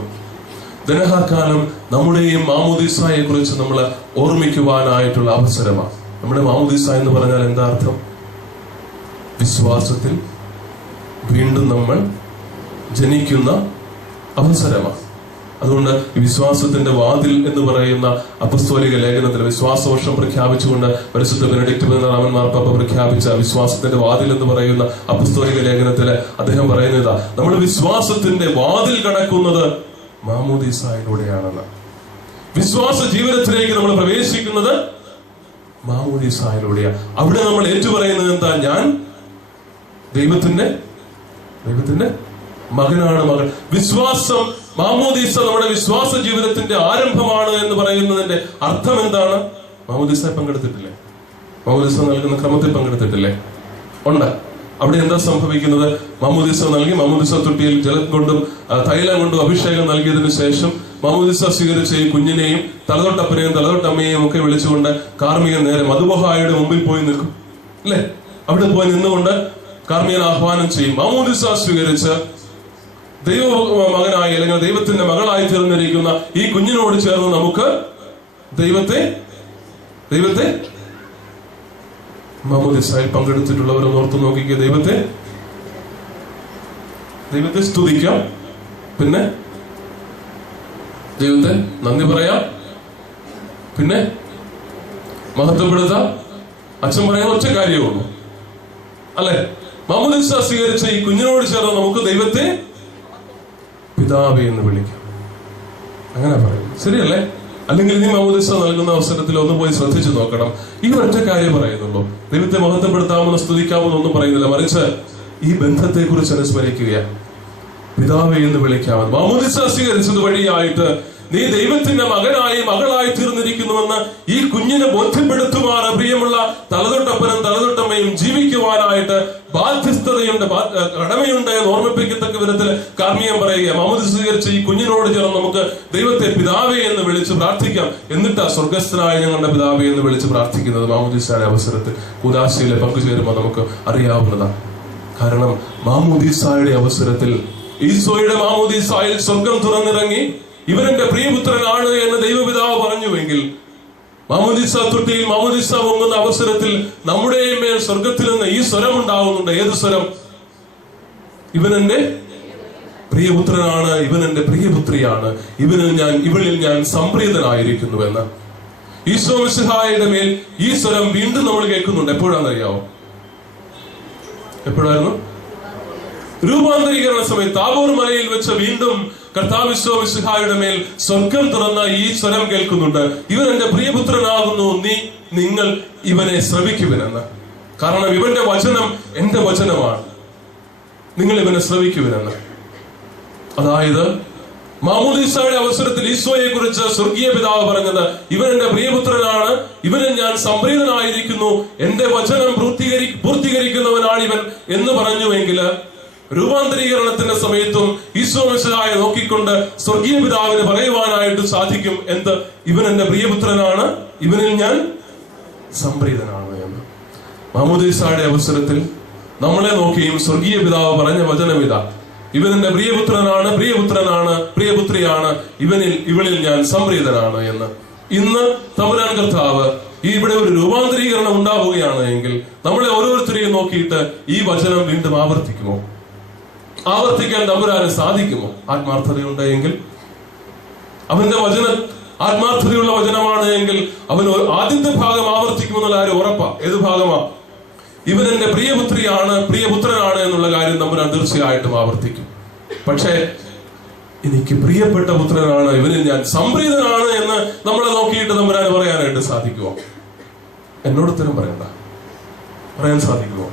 ദനഹാകാലം നമ്മുടെയും മാമോദിസായെ കുറിച്ച് നമ്മൾ ഓർമ്മിക്കുവാനായിട്ടുള്ള അവസരമാണ്. നമ്മുടെ മാമോദിസ എന്ന് പറഞ്ഞാൽ എന്താ അർത്ഥം? വിശ്വാസത്തിൽ വീണ്ടും നമ്മൾ ജനിക്കുന്ന അവസരമാണ്. അതുകൊണ്ട് ഈ വിശ്വാസത്തിന്റെ വാതിൽ എന്ന് പറയുന്ന അപ്പസ്തോലിക ലേഖനത്തിൽ വിശ്വാസവർഷം പ്രഖ്യാപിച്ചുകൊണ്ട് പരിശുദ്ധ ബെനഡിക്ട് പതിനാറാമൻ മാർപ്പാപ്പ പ്രഖ്യാപിച്ച വിശ്വാസത്തിന്റെ വാതിൽ എന്ന് പറയുന്ന അപ്പസ്തോലിക ലേഖനത്തിൽ അദ്ദേഹം പറയുന്നത് നമ്മൾ വിശ്വാസത്തിന്റെ വാതിൽ കടക്കുന്നത് മാമോദിസായിലൂടെയാണെന്ന്. വിശ്വാസ ജീവിതത്തിലേക്ക് നമ്മൾ പ്രവേശിക്കുന്നത് മാമോദിസായിലൂടെയാണ്. അവിടെ നമ്മൾ ഏറ്റുപറയുന്നത് എന്താ? ഞാൻ ദൈവത്തിന്റെ മകനാണ്, മകൻ. വിശ്വാസം, മാമോദിസ നമ്മുടെ വിശ്വാസ ജീവിതത്തിന്റെ ആരംഭമാണ് എന്ന് പറയുന്നതിന്റെ അർത്ഥം എന്താണ്? മാമോദിസ പങ്കെടുത്തിട്ടില്ലേ? മാമോദിസ നൽകുന്ന ക്രമത്തിൽ പങ്കെടുത്തിട്ടില്ലേ? ഉണ്ട്. അവിടെ എന്താ സംഭവിക്കുന്നത്? മാമോദിസ നൽകി, മാമോദിസ തൊട്ടിയിൽ ജലം കൊണ്ടും തൈലം കൊണ്ടും അഭിഷേകം നൽകിയതിനു ശേഷം മാമോദിസ സ്വീകരിച്ച ഈ കുഞ്ഞിനെയും തലതൊട്ടപ്പനെയും തലതൊട്ടമ്മയെയും ഒക്കെ വിളിച്ചുകൊണ്ട് കാർമികൻ നേരെ മധുബഹായുടെ മുമ്പിൽ പോയി നിൽക്കും, അല്ലെ? അവിടെ പോയി നിന്നുകൊണ്ട് കാർമികൻ ആഹ്വാനം ചെയ്യും. മാമോദിസ സ്വീകരിച്ച് ദൈവ മകനായി അല്ലെങ്കിൽ ദൈവത്തിന്റെ മകളായി തീർന്നിരിക്കുന്ന ഈ കുഞ്ഞിനോട് ചേർന്ന് നമുക്ക് ദൈവത്തെ മാമോദിസയിൽ പങ്കെടുത്തിട്ടുള്ളവർ ഓർത്തു നോക്കിക്കുക. ദൈവത്തെ സ്തുതിക്കാം, പിന്നെ ദൈവത്തെ നന്ദി പറയാം, പിന്നെ മഹത്വപ്പെടുത്താം. അച്ഛൻ പറയുന്ന ഒറ്റ കാര്യമേ ഉള്ളൂ, അല്ലെ? മാമോദിസ സ്വീകരിച്ച ഈ കുഞ്ഞിനോട് ചേർന്ന് നമുക്ക് ദൈവത്തെ പിതാവേ എന്ന് വിളിക്കാം. അങ്ങനെ പറയും, ശരിയല്ലേ? അല്ലെങ്കിൽ ഇനി മാമോദിസ നൽകുന്ന അവസരത്തിൽ ഒന്ന് പോയി ശ്രദ്ധിച്ചു നോക്കണം. ഈ ഒറ്റ കാര്യം പറയുന്നുള്ളൂ. ദൈവത്തെ മഹത്വപ്പെടുത്താമെന്ന് സ്തുതിക്കാമെന്ന് ഒന്നും പറയുന്നില്ല, മറിച്ച് ഈ ബന്ധത്തെ കുറിച്ച് അനുസ്മരിക്കുകയാണ്. പിതാവേ എന്ന് വിളിക്കാമെന്ന്. മാമോദിസ സ്വീകരിച്ചത് വഴിയായിട്ട് നീ ദൈവത്തിന്റെ മകനായി മകളായി തീർന്നിരിക്കുന്നുവെന്ന് ഈ കുഞ്ഞിനെ ബോധ്യപ്പെടുത്തുമാറ് പ്രിയമുള്ള തലതൊട്ടപ്പനും തലതൊട്ടമ്മയും ജീവിക്കുവാനായിട്ട് ബാധ്യസ്ഥതയുണ്ട്, കടമയുണ്ട് എന്ന് ഓർമ്മിപ്പിക്കത്തക്ക വിധത്തിൽ കാർമികൻ പറയുക. മാമോദിസ സ്വീകരിച്ച ഈ കുഞ്ഞിനോട് ചേർന്ന് നമുക്ക് ദൈവത്തെ പിതാവേ എന്ന് വിളിച്ച് പ്രാർത്ഥിക്കാം. എന്നിട്ടാ സ്വർഗസ്ഥനായ ഞങ്ങളുടെ പിതാവേ എന്ന് വിളിച്ച് പ്രാർത്ഥിക്കുന്നത് മാമോദിസയുടെ അവസരത്തിൽ കൂദാശയിലെ പങ്കുചേരുമ്പോൾ നമുക്ക് അറിയാവുന്നതാണ്. കാരണം മാമോദിസയുടെ അവസരത്തിൽ ഈശോയുടെ മാമോദിസയിൽ സ്വർഗം തുറന്നിറങ്ങി ഇവനെന്റെ പ്രിയപുത്രനാണ് എന്ന് ദൈവപിതാവ് പറഞ്ഞുവെങ്കിൽ മാമോദിസ തൊട്ടിയിൽ മാമോദിസ പൊങ്ങുന്ന അവസരത്തിൽ നമ്മുടെ മേൽ സ്വർഗത്തിൽ നിന്ന് ഈ സ്വരം ഉണ്ടാവുന്നുണ്ട്. ഏത് സ്വരം? ഇവനെന്റെ പ്രിയപുത്രനാണ്, ഇവനെന്റെ പ്രിയപുത്രിയാണ്, ഇവളിൽ ഞാൻ സംപ്രീതനായിരിക്കുന്നുവെന്ന് ഈശോ മിശിഹായുടെ മേൽ ഈ സ്വരം വീണ്ടും നമ്മൾ കേൾക്കുന്നുണ്ട്. എപ്പോഴാണെന്നറിയാവോ? എപ്പോഴായിരുന്നു? രൂപാന്തരീകരണ സമയത്ത് താബോർ മലയിൽ വെച്ച് വീണ്ടും കർത്താവ് ഈശോ മിശിഹായുടെ മേൽ സ്വർഗം തുറന്ന ഈ സ്വരം കേൾക്കുന്നുണ്ട്. ഇവൻ എന്റെ പ്രിയപുത്രനാകുന്നു, നിങ്ങൾ ഇവനെ ശ്രവിക്കുവിനെന്ന്. കാരണം ഇവന്റെ വചനം എന്റെ വചനമാണ്, നിങ്ങൾ ഇവനെ ശ്രവിക്കുവിനെന്ന്. അതായത് മാമോദിസയുടെ അവസരത്തിൽ ഈശോയെ കുറിച്ച് സ്വർഗീയ പിതാവ് പറഞ്ഞത് ഇവൻ എന്റെ പ്രിയപുത്രനാണ്, ഇവനിൽ ഞാൻ സംപ്രീതനായിരിക്കുന്നു, എന്റെ വചനം പൂർത്തീകരിക്കുന്നവനാണ് ഇവൻ എന്ന് പറഞ്ഞുവെങ്കിൽ രൂപാന്തരീകരണത്തിന്റെ സമയത്തും ഈശോ മിശിഹായെ നോക്കിക്കൊണ്ട് സ്വർഗീയ പിതാവിന് പറയുവാനായിട്ട് സാധിക്കും. എന്ത്? ഇവൻ എന്റെ പ്രിയപുത്രനാണ്, ഇവനിൽ ഞാൻ സംപ്രീതനാണ് എന്ന്. മാമോദിസയുടെ അവസരത്തിൽ നമ്മളെ നോക്കിയും സ്വർഗീയ പിതാവ് പറഞ്ഞ വചനം ഇതാ: ഇവൻ എന്റെ പ്രിയപുത്രനാണ്, പ്രിയപുത്രിയാണ്, ഇവളിൽ ഞാൻ സംപ്രീതനാണ് എന്ന്. ഇന്ന് തമ്പുരാൻ കർത്താവ് ഇവിടെ ഒരു രൂപാന്തരീകരണം ഉണ്ടാവുകയാണ് എങ്കിൽ നമ്മളെ ഓരോരുത്തരെയും നോക്കിയിട്ട് ഈ വചനം വീണ്ടും ആവർത്തിക്കുമോ? ആവർത്തിക്കാൻ തമ്പുരാന് സാധിക്കുമോ? ആത്മാർത്ഥതയുണ്ടെങ്കിൽ, അവന്റെ വചനം ആത്മാർത്ഥതയുള്ള വചനമാണ് എങ്കിൽ അവൻ ആദ്യത്തെ ഭാഗം ആവർത്തിക്കുമെന്നുള്ള കാര്യം ഉറപ്പാ. ഏത് ഭാഗമാ? ഇവൻ എന്റെ പ്രിയപുത്രിയാണ്, പ്രിയപുത്രനാണ് എന്നുള്ള കാര്യം തമ്പുരാൻ തീർച്ചയായിട്ടും ആവർത്തിക്കും. പക്ഷേ എനിക്ക് പ്രിയപ്പെട്ട പുത്രനാണ്, ഇവനിൽ ഞാൻ സംപ്രീതനാണ് എന്ന് നമ്മളെ നോക്കിയിട്ട് തമ്പുരാൻ പറയാനായിട്ട് സാധിക്കുമോ? എന്നോട് ഉത്തരം പറയണ്ട, പറയാൻ സാധിക്കുമോ?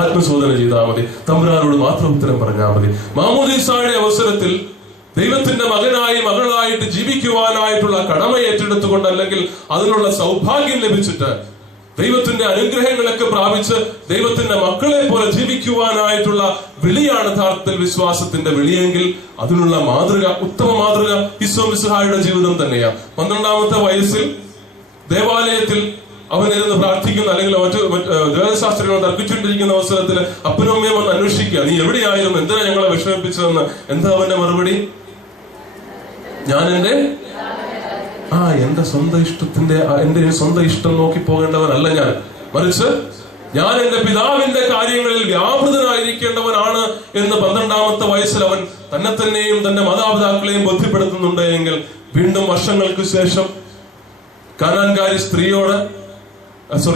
ആത്മശോധന ചെയ്താൽ മതി, തമ്പുരാനോട് മാത്രം ഉത്തരം പറഞ്ഞാൽ മതി. മാമോദീസായുടെ അവസരത്തിൽ ദൈവത്തിന്റെ മകനായി മകളായിട്ട് ജീവിക്കുവാനായിട്ടുള്ള കടമ ഏറ്റെടുത്തുകൊണ്ട്, അല്ലെങ്കിൽ അതിനുള്ള സൗഭാഗ്യം ലഭിച്ചിട്ട് ദൈവത്തിന്റെ അനുഗ്രഹങ്ങളൊക്കെ പ്രാപിച്ച് ദൈവത്തിന്റെ മക്കളെ പോലെ ജീവിക്കുവാനായിട്ടുള്ള വിളിയാണ് യഥാർത്ഥത്തിൽ വിശ്വാസത്തിന്റെ വിളിയെങ്കിൽ അതിനുള്ള മാതൃക, ഉത്തമ മാതൃക ഈശോ മിശിഹായുടെ ജീവിതം തന്നെയാണ്. 12-ാമത്തെ വയസ്സിൽ ദേവാലയത്തിൽ അവനിരുന്ന് പ്രാർത്ഥിക്കുന്ന, അല്ലെങ്കിൽ മറ്റു ജ്യോതിശാസ്ത്രികൾ തർക്കിച്ചുകൊണ്ടിരിക്കുന്ന അവസരത്തിൽ അപ്പനും അമ്മയും വന്ന് അന്വേഷിക്കുക, നീ എവിടെയായിരുന്നു, എന്തിനാ ഞങ്ങളെ വിഷമിപ്പിച്ചതെന്ന്. എന്താ അവന്റെ മറുപടി? ഞാൻ എന്റെ സ്വന്തം ഇഷ്ടം നോക്കി പോകേണ്ടവനല്ല ഞാൻ, മറിച്ച് ഞാൻ എന്റെ പിതാവിന്റെ കാര്യങ്ങളിൽ വ്യാപൃതനായിരിക്കേണ്ടവനാണ് എന്ന് 12-ാമത്തെ വയസ്സിൽ അവൻ തന്നെയും തന്റെ മാതാപിതാക്കളെയും ബോധ്യപ്പെടുത്തുന്നുണ്ട് എങ്കിൽ വീണ്ടും വർഷങ്ങൾക്ക് ശേഷം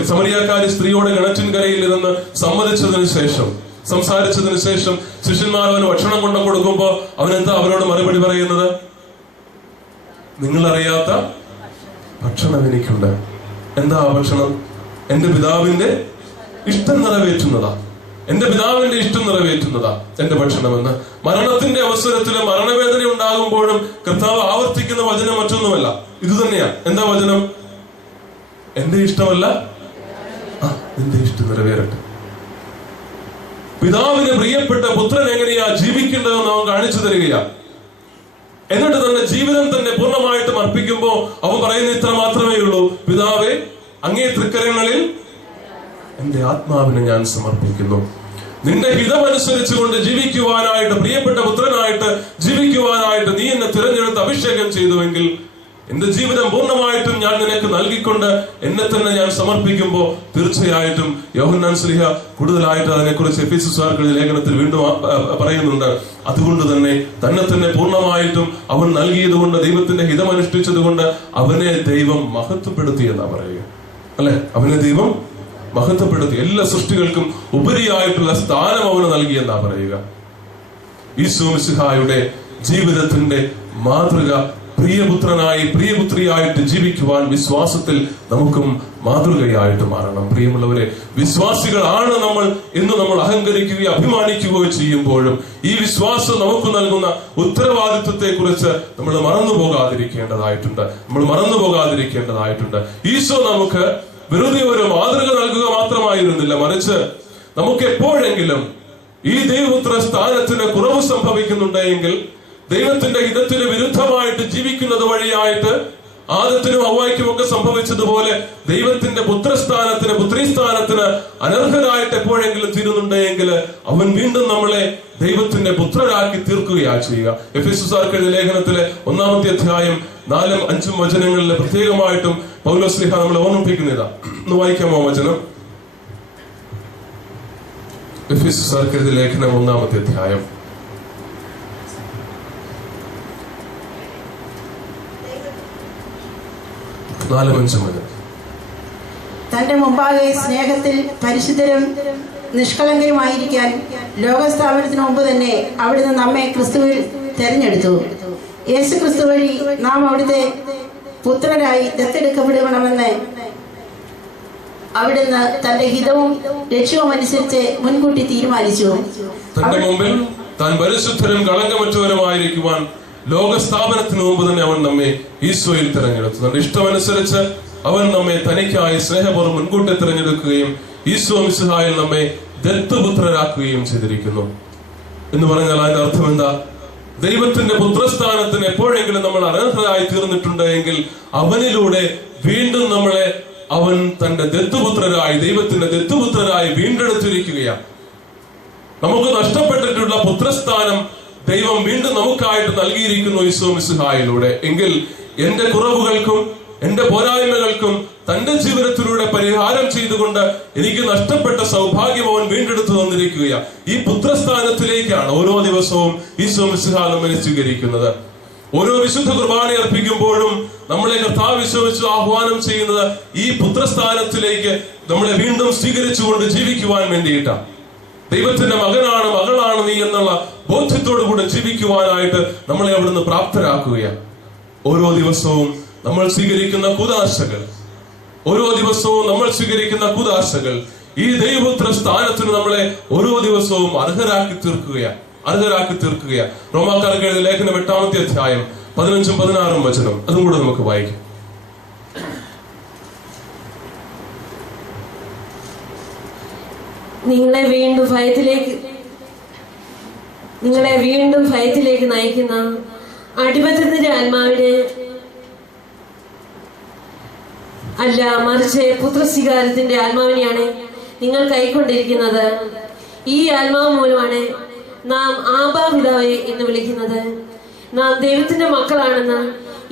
സമരിയാക്കാരി സ്ത്രീയോട് കിണറ്റിൻകരയിൽ ഇരുന്ന് സമ്മതിച്ചതിന് ശേഷം, സംസാരിച്ചതിന് ശേഷം ശിഷ്യന്മാർ അവന് ഭക്ഷണം കൊണ്ടു കൊടുക്കുമ്പോ അവനെന്താ അവരോട് മറുപടി പറയുന്നത്? നിങ്ങളറിയാത്ത ഭക്ഷണം എനിക്കുണ്ട്. എന്താ ആ ഭക്ഷണം? എന്റെ പിതാവിന്റെ ഇഷ്ടം നിറവേറ്റുന്നതാ, എന്റെ പിതാവിന്റെ ഇഷ്ടം നിറവേറ്റുന്നതാ എന്റെ ഭക്ഷണമെന്ന്. മരണത്തിന്റെ അവസരത്തില് മരണവേദന ഉണ്ടാകുമ്പോഴും കർത്താവ് ആവർത്തിക്കുന്ന വചനം മറ്റൊന്നുമല്ല, ഇത് തന്നെയാ. എന്താ വചനം? എന്റെ ഇഷ്ടമല്ല, നിന്റെ ഇഷ്ടം നിറവേറട്ടെ. പിതാവിന് പ്രിയപ്പെട്ട പുത്രൻ എങ്ങനെയാ ജീവിക്കേണ്ടതെന്ന് അവൻ കാണിച്ചു തരികയാ. എന്നിട്ട് തന്നെ ജീവിതം തന്നെ പൂർണ്ണമായിട്ടും അർപ്പിക്കുമ്പോ അവൻ പറയുന്ന ഇത്ര മാത്രമേ ഉള്ളൂ: പിതാവേ, അങ്ങേ തൃക്കരങ്ങളിൽ എന്റെ ആത്മാവിനെ ഞാൻ സമർപ്പിക്കുന്നു. നിന്റെ ഹിതമനുസരിച്ചുകൊണ്ട് ജീവിക്കുവാനായിട്ട്, പ്രിയപ്പെട്ട പുത്രനായിട്ട് ജീവിക്കുവാനായിട്ട് നീ എന്നെ തിരഞ്ഞെടുത്ത് അഭിഷേകം ചെയ്തുവെങ്കിൽ എന്റെ ജീവിതം പൂർണ്ണമായിട്ടും ഞാൻ നിനക്ക് നൽകിക്കൊണ്ട് എന്നെ തന്നെ ഞാൻ സമർപ്പിക്കുമ്പോ തീർച്ചയായിട്ടും യോഹന്നാൻ ശ്ലീഹ കൂടുതലായിട്ട് അതിനെക്കുറിച്ച് എഫെസ്യർക്കുള്ള ലേഖനത്തിൽ വീണ്ടും പറയുന്നുണ്ട്. അതുകൊണ്ട് തന്നെ പൂർണ്ണമായിട്ടും അവൻ നൽകിയത് കൊണ്ട്, ദൈവത്തിന്റെ ഹിതമനുഷ്ഠിച്ചത് കൊണ്ട് അവനെ ദൈവം മഹത്വപ്പെടുത്തി എന്നാ പറയുക, അല്ലെ? അവനെ ദൈവം മഹത്വപ്പെടുത്തി, എല്ലാ സൃഷ്ടികൾക്കും ഉപരിയായിട്ടുള്ള സ്ഥാനം അവന് നൽകി എന്നാ പറയുക. ഈശോ മിശിഹായുടെ ജീവിതത്തിന്റെ മാതൃക പ്രിയപുത്രനായി പ്രിയപുത്രിയായിട്ട് ജീവിക്കുവാൻ വിശ്വാസത്തിൽ നമുക്കും മാതൃകയായിട്ട് മാറണം. പ്രിയമുള്ളവരെ, വിശ്വാസികളാണ് നമ്മൾ എന്ന് നമ്മൾ അഹങ്കരിക്കുകയോ അഭിമാനിക്കുകയോ ചെയ്യുമ്പോഴും ഈ വിശ്വാസം നമുക്ക് നൽകുന്ന ഉത്തരവാദിത്വത്തെ കുറിച്ച് നമ്മൾ മറന്നു പോകാതിരിക്കേണ്ടതായിട്ടുണ്ട്. ഈശോ നമുക്ക് വെറുതെ ഒരു മാതൃക നൽകുക മാത്രമായിരുന്നില്ല, മറിച്ച് നമുക്ക് എപ്പോഴെങ്കിലും ഈ ദൈവപുത്ര സ്ഥാനത്തിന് കുറവ് സംഭവിക്കുന്നുണ്ടെങ്കിൽ, ദൈവത്തിന്റെ ഹിതത്തിന് വിരുദ്ധമായിട്ട് ജീവിക്കുന്നത് വഴിയായിട്ട് ആദത്തിനും ഹവ്വായ്ക്കും ഒക്കെ സംഭവിച്ചതുപോലെ ദൈവത്തിന്റെ പുത്രസ്ഥാനത്തിന്, പുത്രീസ്ഥാനത്തിന് അനർഹരായിട്ട് എപ്പോഴെങ്കിലും തീരുന്നുണ്ടെങ്കിൽ അവൻ വീണ്ടും നമ്മളെ ദൈവത്തിന്റെ പുത്രരാക്കി തീർക്കുകയാ ചെയ്യുക. എഫെസ്യർക്കുള്ള ലേഖനത്തിലെ 1-ാമത്തെ അധ്യായം 4-5 വചനങ്ങളിൽ പ്രത്യേകമായിട്ടും പൗലോസ് ശ്ലീഹ നമ്മളെ ഓർമ്മിപ്പിക്കുന്നതാ. ഒന്ന് വായിക്കാമോ വചനം? എഫെസ്യർക്കുള്ള ലേഖനം 1-ാമത്തെ അധ്യായം 4-5 വചനം. തന്റെ മുമ്പാകെ സ്നേഹത്തിൽ പരിശുദ്ധരും നിഷ്കളങ്കരുമായിരിക്കാൻ ലോകസ്ഥാപനത്തിന് മുമ്പ് തന്നെ അവിടുന്ന് നമ്മെ ക്രിസ്തുവിൽ തെരഞ്ഞെടുത്തു. യേശു ക്രിസ്തു വഴി നാം അവിടുത്തെ പുത്രരായി ദത്തെടുക്കപ്പെടണമെന്ന് അവിടുന്ന് തന്റെ ഹിതവും ലക്ഷ്യവും അനുസരിച്ച് മുൻകൂട്ടി തീരുമാനിച്ചു. തന്റെ മുമ്പിൽ താൻ പരിശുദ്ധരും കളങ്കമറ്റവരുമായിരിക്കുവാൻ ലോകസ്ഥാപനത്തിന് മുമ്പ് തന്നെ അവൻ നമ്മെ ഈശോയിൽ തിരഞ്ഞെടുത്തു. തന്റെ ഇഷ്ടമനുസരിച്ച് അവൻ നമ്മെ തനിക്കായി സ്നേഹപൂർവ്വം മുൻകൂട്ടി തിരഞ്ഞെടുക്കുകയും ഈശോ മിശിഹായിൽ നമ്മെ ദത്തുപുത്രരാക്കുകയും ചെയ്തിരിക്കുന്നു. എന്ന് പറഞ്ഞാൽ അതിന്റെ അർത്ഥം എന്താ? ദൈവത്തിന്റെ പുത്രസ്ഥാനത്തിന് എപ്പോഴെങ്കിലും നമ്മൾ അനർഹരായി തീർന്നിട്ടുണ്ട് എങ്കിൽ അവനിലൂടെ വീണ്ടും നമ്മളെ അവൻ തന്റെ ദത്തുപുത്രരായി, ദൈവത്തിന്റെ ദത്തുപുത്രരായി വീണ്ടെടുത്തിരിക്കുകയാണ്. നമുക്ക് നഷ്ടപ്പെട്ടിട്ടുള്ള പുത്രസ്ഥാനം ദൈവം വീണ്ടും നമുക്കായിട്ട് നൽകിയിരിക്കുന്നു ഈശോ മിശിഹായിലൂടെ. എങ്കിൽ എന്റെ കുറവുകൾക്കും എന്റെ പോരായ്മകൾക്കും തന്റെ ജീവിതത്തിലൂടെ പരിഹാരം ചെയ്തുകൊണ്ട് എനിക്ക് നഷ്ടപ്പെട്ട സൗഭാഗ്യം അവൻ വീണ്ടെടുത്തു തന്നിരിക്കുകയാണ്. ഈ പുത്രസ്ഥാനത്തിലേക്കാണ് ഓരോ ദിവസവും ഈശോ മിശിഹാ നമ്മെ സ്വീകരിക്കുന്നത്. ഓരോ വിശുദ്ധ കുർബാന അർപ്പിക്കുമ്പോഴും നമ്മളെ കർത്താവ് വിശ്വസിച്ച് ആഹ്വാനം ചെയ്യുന്നത് ഈ പുത്രസ്ഥാനത്തിലേക്ക് നമ്മളെ വീണ്ടും സ്വീകരിച്ചുകൊണ്ട് ജീവിക്കുവാൻ വേണ്ടിയിട്ടാണ്. ദൈവത്തിന്റെ മകനാണ്, മകളാണ് നീ എന്നുള്ള ബോധ്യത്തോടു കൂടെ ജീവിക്കുവാനായിട്ട് നമ്മളെ അവിടുന്ന് പ്രാപ്തരാക്കുകയാണ്. ഓരോ ദിവസവും നമ്മൾ സ്വീകരിക്കുന്ന കൂദാശകൾ, ഓരോ ദിവസവും നമ്മൾ സ്വീകരിക്കുന്ന കൂദാശകൾ ഈ ദൈവപുത്ര സ്ഥാനത്തിന് നമ്മളെ ഓരോ ദിവസവും അർഹരാക്കി തീർക്കുകയാണ്. റോമാക്കാർക്ക് എഴുതിയ ലേഖനം 8-ാമത്തെ അധ്യായം 15-16 വചനം, അതും കൂടെ നമുക്ക് വായിക്കാം. നിങ്ങളെ വീണ്ടും ഭയത്തിലേക്ക് നയിക്കുന്ന അടിമത്തത്തിന്റെ ആത്മാവിനെ അല്ല, മറിച്ച് പുത്രസ്വീകാരത്തിന്റെ ആത്മാവിനെയാണ് നിങ്ങൾ കൈക്കൊണ്ടിരിക്കുന്നത്. ഈ ആത്മാവ് മൂലമാണ് നാം ആബാ പിതാവേ എന്ന് വിളിക്കുന്നത്. നാം ദൈവത്തിന്റെ മക്കളാണെന്ന്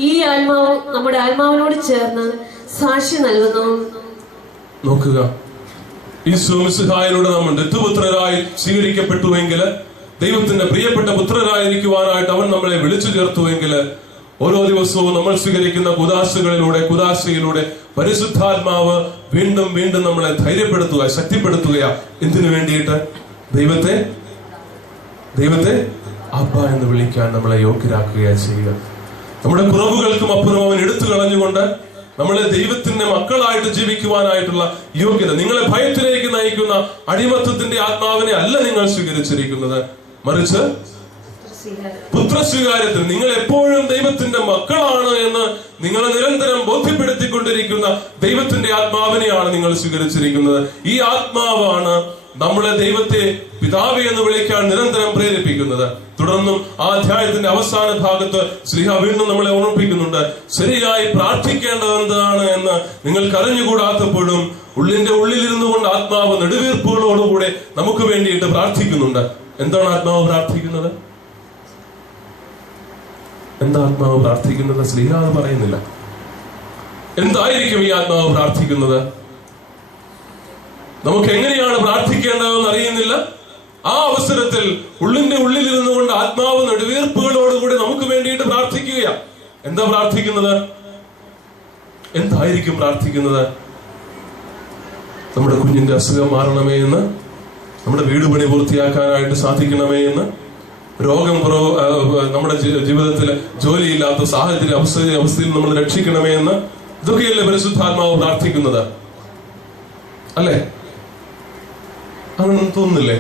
ഈ ആത്മാവ് നമ്മുടെ ആത്മാവിനോട് ചേർന്ന് സാക്ഷി നൽകുന്നു. നോക്കുക, ഈശോ മിശിഹായിലൂടെ നമ്മൾ ദത്തുപുത്രരായി സ്വീകരിക്കപ്പെട്ടുവെങ്കിൽ, ദൈവത്തിന്റെ പ്രിയപ്പെട്ട പുത്രരായിരിക്കുവാനായിട്ട് അവൻ നമ്മളെ വിളിച്ചു ചേർത്തുവെങ്കിൽ, ഓരോ ദിവസവും നമ്മൾ സ്വീകരിക്കുന്ന കുദാശയിലൂടെ പരിശുദ്ധാത്മാവ് വീണ്ടും വീണ്ടും നമ്മളെ ധൈര്യപ്പെടുത്തുക, ശക്തിപ്പെടുത്തുക. എന്തിനു വേണ്ടിയിട്ട്? ദൈവത്തെ അബ്ബ എന്ന് വിളിക്കാൻ നമ്മളെ യോഗ്യരാക്കുകയാണ് ചെയ്യുക. നമ്മുടെ കുറവുകൾക്കും അപ്പുറം അവൻ എടുത്തു കളഞ്ഞുകൊണ്ട് നമ്മളെ ദൈവത്തിന്റെ മക്കളായിട്ട് ജീവിക്കുവാനായിട്ടുള്ള യോഗ്യത. നിങ്ങളെ ഭയത്തിലേക്ക് നയിക്കുന്ന അടിമത്തത്തിന്റെ ആത്മാവിനെ അല്ല നിങ്ങൾ സ്വീകരിച്ചിരിക്കുന്നത്, മറിച്ച് പുത്രസ്വീകാരത്തിൽ നിങ്ങൾ എപ്പോഴും ദൈവത്തിന്റെ മക്കളാണ് എന്ന് നിങ്ങളെ നിരന്തരം ബോധ്യപ്പെടുത്തിക്കൊണ്ടിരിക്കുന്ന ദൈവത്തിന്റെ ആത്മാവിനെയാണ് നിങ്ങൾ സ്വീകരിച്ചിരിക്കുന്നത്. ഈ ആത്മാവാണ് നമ്മളെ ദൈവത്തെ പിതാവേ എന്ന് വിളിക്കാൻ നിരന്തരം പ്രേരിപ്പിക്കുന്നത്. തുടർന്നും ആ അധ്യായത്തിന്റെ അവസാന ഭാഗത്ത് ശ്രീഹ വീണ്ടും നമ്മളെ ഓർമ്മിപ്പിക്കുന്നുണ്ട്. ശരിയായി പ്രാർത്ഥിക്കേണ്ടത് എന്താണ് എന്ന് നിങ്ങൾക്ക് അറിഞ്ഞുകൂടാത്തപ്പോഴും ഉള്ളിന്റെ ഉള്ളിലിരുന്നു കൊണ്ട് ആത്മാവ് നെടുവീർപ്പുകളോടുകൂടെ നമുക്ക് വേണ്ടിയിട്ട് പ്രാർത്ഥിക്കുന്നുണ്ട്. എന്താണ് ആത്മാവ് പ്രാർത്ഥിക്കുന്നത്? എന്താ ആത്മാവ് പ്രാർത്ഥിക്കുന്നത്? ശ്രീഹ അത് പറയുന്നില്ല. എന്തായിരിക്കും ഈ ആത്മാവ് പ്രാർത്ഥിക്കുന്നത്? നമുക്ക് എങ്ങനെയാണ് പ്രാർത്ഥിക്കേണ്ടതെന്ന് അറിയുന്നില്ല. ആ അവസരത്തിൽ ഉള്ളിന്റെ ഉള്ളിലിരുന്നു കൊണ്ട് ആത്മാവ് നെടുവീർപ്പുകളോടുകൂടി നമുക്ക് വേണ്ടിയിട്ട് പ്രാർത്ഥിക്കുകയാണ്. എന്താ പ്രാർത്ഥിക്കുന്നത്? എന്തായിരിക്കും പ്രാർത്ഥിക്കുന്നത്? നമ്മുടെ കുഞ്ഞിന്റെ അസുഖം മാറണമേ എന്ന്, നമ്മുടെ വീട് പണി പൂർത്തിയാക്കാനായിട്ട് സാധിക്കണമേ എന്ന്, രോഗം നമ്മുടെ ജീവിതത്തിൽ ജോലിയില്ലാത്ത അവസ്ഥയിൽ നമ്മൾ രക്ഷിക്കണമേ എന്ന്, ഇതൊക്കെയല്ലേ പരിശുദ്ധാത്മാവ് പ്രാർത്ഥിക്കുന്നത്? അല്ലേ? ആണെന്ന് തോന്നുന്നില്ലേ?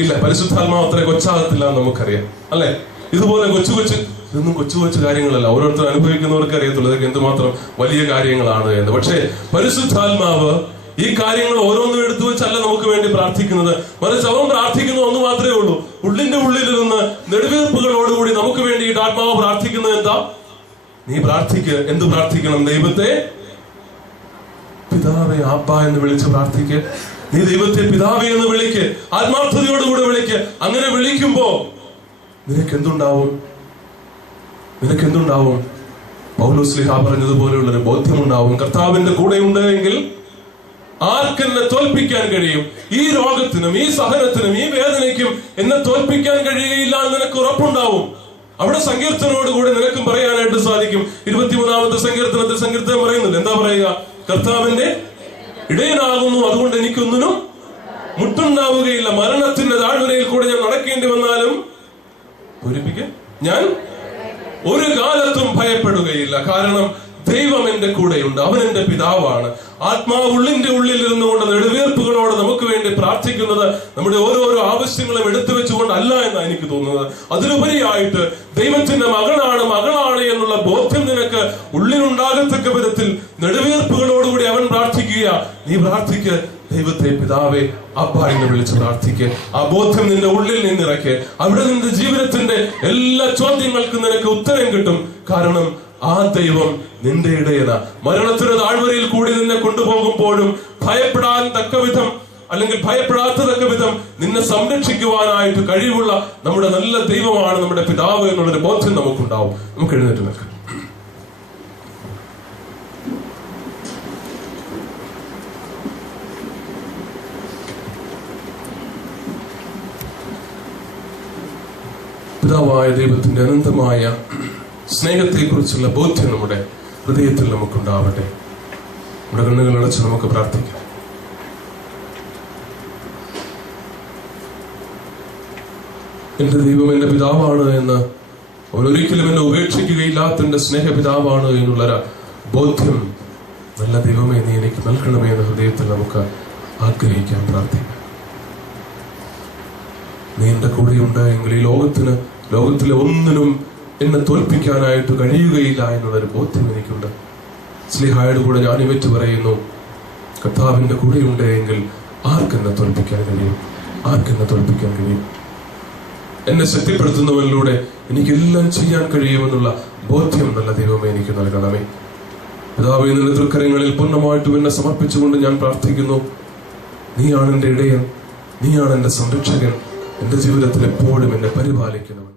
ഇല്ല, പരിശുദ്ധാത്മാവ് അത്ര കൊച്ചാകത്തില്ല എന്ന് നമുക്കറിയാം, അല്ലെ? ഇതുപോലെ ഇതൊന്നും കൊച്ചു കാര്യങ്ങളല്ല. ഓരോരുത്തർ അനുഭവിക്കുന്നവർക്ക് അറിയത്തുള്ളൂ ഇതൊക്കെ എന്തുമാത്രം വലിയ കാര്യങ്ങളാണ് എന്ന്. പക്ഷേ പരിശുദ്ധാത്മാവ് ഈ കാര്യങ്ങൾ ഓരോന്നും എടുത്തു വെച്ചല്ല നമുക്ക് വേണ്ടി പ്രാർത്ഥിക്കുന്നത്, മറിച്ച് അവൻ പ്രാർത്ഥിക്കുന്നത് ഒന്ന് മാത്രമേ ഉള്ളൂ. ഉള്ളിന്റെ ഉള്ളിലിരുന്ന് നെടുവീർപ്പുകളോടുകൂടി നമുക്ക് വേണ്ടിയിട്ട് ആത്മാവ് പ്രാർത്ഥിക്കുന്നത് എന്താ? നീ എന്ത് പ്രാർത്ഥിക്കണം? ദൈവത്തെ പിതാവേ ആബ്ബ എന്ന് വിളിച്ച് പ്രാർത്ഥിക്ക്. നീ ദൈവത്തെ പിതാവേ എന്ന് വിളിക്ക്, ആത്മാർത്ഥതയോടുകൂടെ വിളിക്ക്. അങ്ങനെ വിളിക്കുമ്പോ നിനക്കെന്തുണ്ടാവും? പൗലോസ് ശ്ലീഹ പറഞ്ഞതുപോലെയുള്ളൊരു ബോധ്യമുണ്ടാവും. കർത്താവിന്റെ കൂടെ ഉണ്ട് എങ്കിൽ ആർക്കെന്നെ തോൽപ്പിക്കാൻ കഴിയും? ഈ രോഗത്തിനും ഈ സഹനത്തിനും ഈ വേദനയ്ക്കും എന്നെ തോൽപ്പിക്കാൻ കഴിയുകയില്ല എന്ന് നിനക്ക് ഉറപ്പുണ്ടാവും. അവിടെ സങ്കീർത്തനോടുകൂടെ നിനക്കും പറയാനായിട്ട് സാധിക്കും. 23-ാമത്തെ സങ്കീർത്തനത്തിൽ സങ്കീർത്തനം പറയുന്നുണ്ട്. എന്താ പറയുക? കർത്താവിന്റെ ഇടയനാകുന്നു, അതുകൊണ്ട് എനിക്കൊന്നിനും മുട്ടുണ്ടാവുകയില്ല. മരണത്തിന്റെ താഴ്വരയിൽ കൂടെ ഞാൻ നടക്കേണ്ടി വന്നാലും ഞാൻ ഒരു കാലത്തും ഭയപ്പെടുകയില്ല. കാരണം ദൈവം എന്റെ കൂടെയുണ്ട്, അവൻ എന്റെ പിതാവാണ്. ആത്മാവ് ഉള്ളിന്റെ ഉള്ളിൽ ഇരുന്നുകൊണ്ട് നെടുവീർപ്പുകളോട് നമുക്ക് വേണ്ടി പ്രാർത്ഥിക്കുന്നത് നമ്മുടെ ഓരോരോ ആവശ്യങ്ങളും എടുത്തു വെച്ചുകൊണ്ട് അല്ല എന്നാണ് എനിക്ക് തോന്നുന്നത്. അതിലുപരിയായിട്ട് ദൈവത്തിന്റെ മകളാണ് എന്നുള്ള ബോധ്യം നിനക്ക് ഉള്ളിലുണ്ടാകത്തക്ക വിധത്തിൽ നെടുവീർപ്പുകളോടുകൂടി അവൻ പ്രാർത്ഥിക്കുക. നീ പ്രാർത്ഥിക്ക്, ദൈവത്തെ പിതാവേ അബ്ബ എന്ന് വിളിച്ച് പ്രാർത്ഥിക്ക്. ആ ബോധ്യം നിന്റെ ഉള്ളിൽ നിന്നിറക്ക്. അവിടെ നിന്റെ ജീവിതത്തിന്റെ എല്ലാ ചോദ്യങ്ങൾക്കും നിനക്ക് ഉത്തരം കിട്ടും. കാരണം ആ ദൈവം നിന്റെ ഇടയന. മരണത്തിന്റെ താഴ്വരയിൽ കൂടി നിന്നെ കൊണ്ടുപോകുമ്പോഴും ഭയപ്പെടാൻ തക്ക വിധം അല്ലെങ്കിൽ ഭയപ്പെടാത്ത തക്ക വിധം നിന്നെ സംരക്ഷിക്കുവാനായിട്ട് കഴിവുള്ള നമ്മുടെ നല്ല ദൈവമാണ് നമ്മുടെ പിതാവ് എന്നുള്ളൊരു ബോധ്യം നമുക്കുണ്ടാവും. നമുക്ക് എഴുന്നേറ്റ് നിൽക്കാം. പിതാവായ ദൈവത്തിന്റെ അനന്തമായ സ്നേഹത്തെക്കുറിച്ചുള്ള ബോധ്യം നമ്മുടെ ഹൃദയത്തിൽ നമുക്കുണ്ടാവട്ടെ. നമ്മുടെ കണ്ണുകൾ അടച്ച് നമുക്ക് പ്രാർത്ഥിക്കാം. എന്റെ ദൈവം എന്റെ പിതാവാണ് എന്ന്, അവൻ ഒരിക്കലും എന്നെ ഉപേക്ഷിക്കുകയില്ലാത്ത എന്റെ സ്നേഹപിതാവാണ് എന്നുള്ളൊരു ബോധ്യം നല്ല ദൈവമേ നീ എനിക്ക് നൽകണമേ എന്ന ഹൃദയത്തിൽ നമുക്ക് ആഗ്രഹിക്കാൻ പ്രാർത്ഥിക്കാം. നീ എന്റെ കൂടെയുണ്ട് എങ്കിൽ ഈ ലോകത്തിലെ ഒന്നിനും എന്നെ തോൽപ്പിക്കാനായിട്ട് കഴിയുകയില്ല എന്നുള്ളൊരു ബോധ്യം എനിക്കുണ്ട്. സ്ലീഹായുടെ കൂടെ ഞാൻ ഇവറ്റ് പറയുന്നു, കർത്താവിന്റെ കൂടെയുണ്ട് എങ്കിൽ ആർക്കെന്നെ തോൽപ്പിക്കാൻ കഴിയും? ആർക്കെന്നെ തോൽപ്പിക്കാൻ കഴിയും? എന്നെ ശക്തിപ്പെടുത്തുന്നവരിലൂടെ എനിക്കെല്ലാം ചെയ്യാൻ കഴിയുമെന്നുള്ള ബോധ്യം നല്ല ദൈവമേ എനിക്ക് നൽകണമേ. പിതാവേ, നിന്റെ തൃക്കരങ്ങളിൽ പൂർണ്ണമായിട്ടും എന്നെ സമർപ്പിച്ചുകൊണ്ട് ഞാൻ പ്രാർത്ഥിക്കുന്നു. നീയാണ് എന്റെ ഇടയൻ, നീയാണ് എന്റെ സംരക്ഷകൻ, എന്റെ ജീവിതത്തിൽ എപ്പോഴും എന്നെ പരിപാലിക്കണം.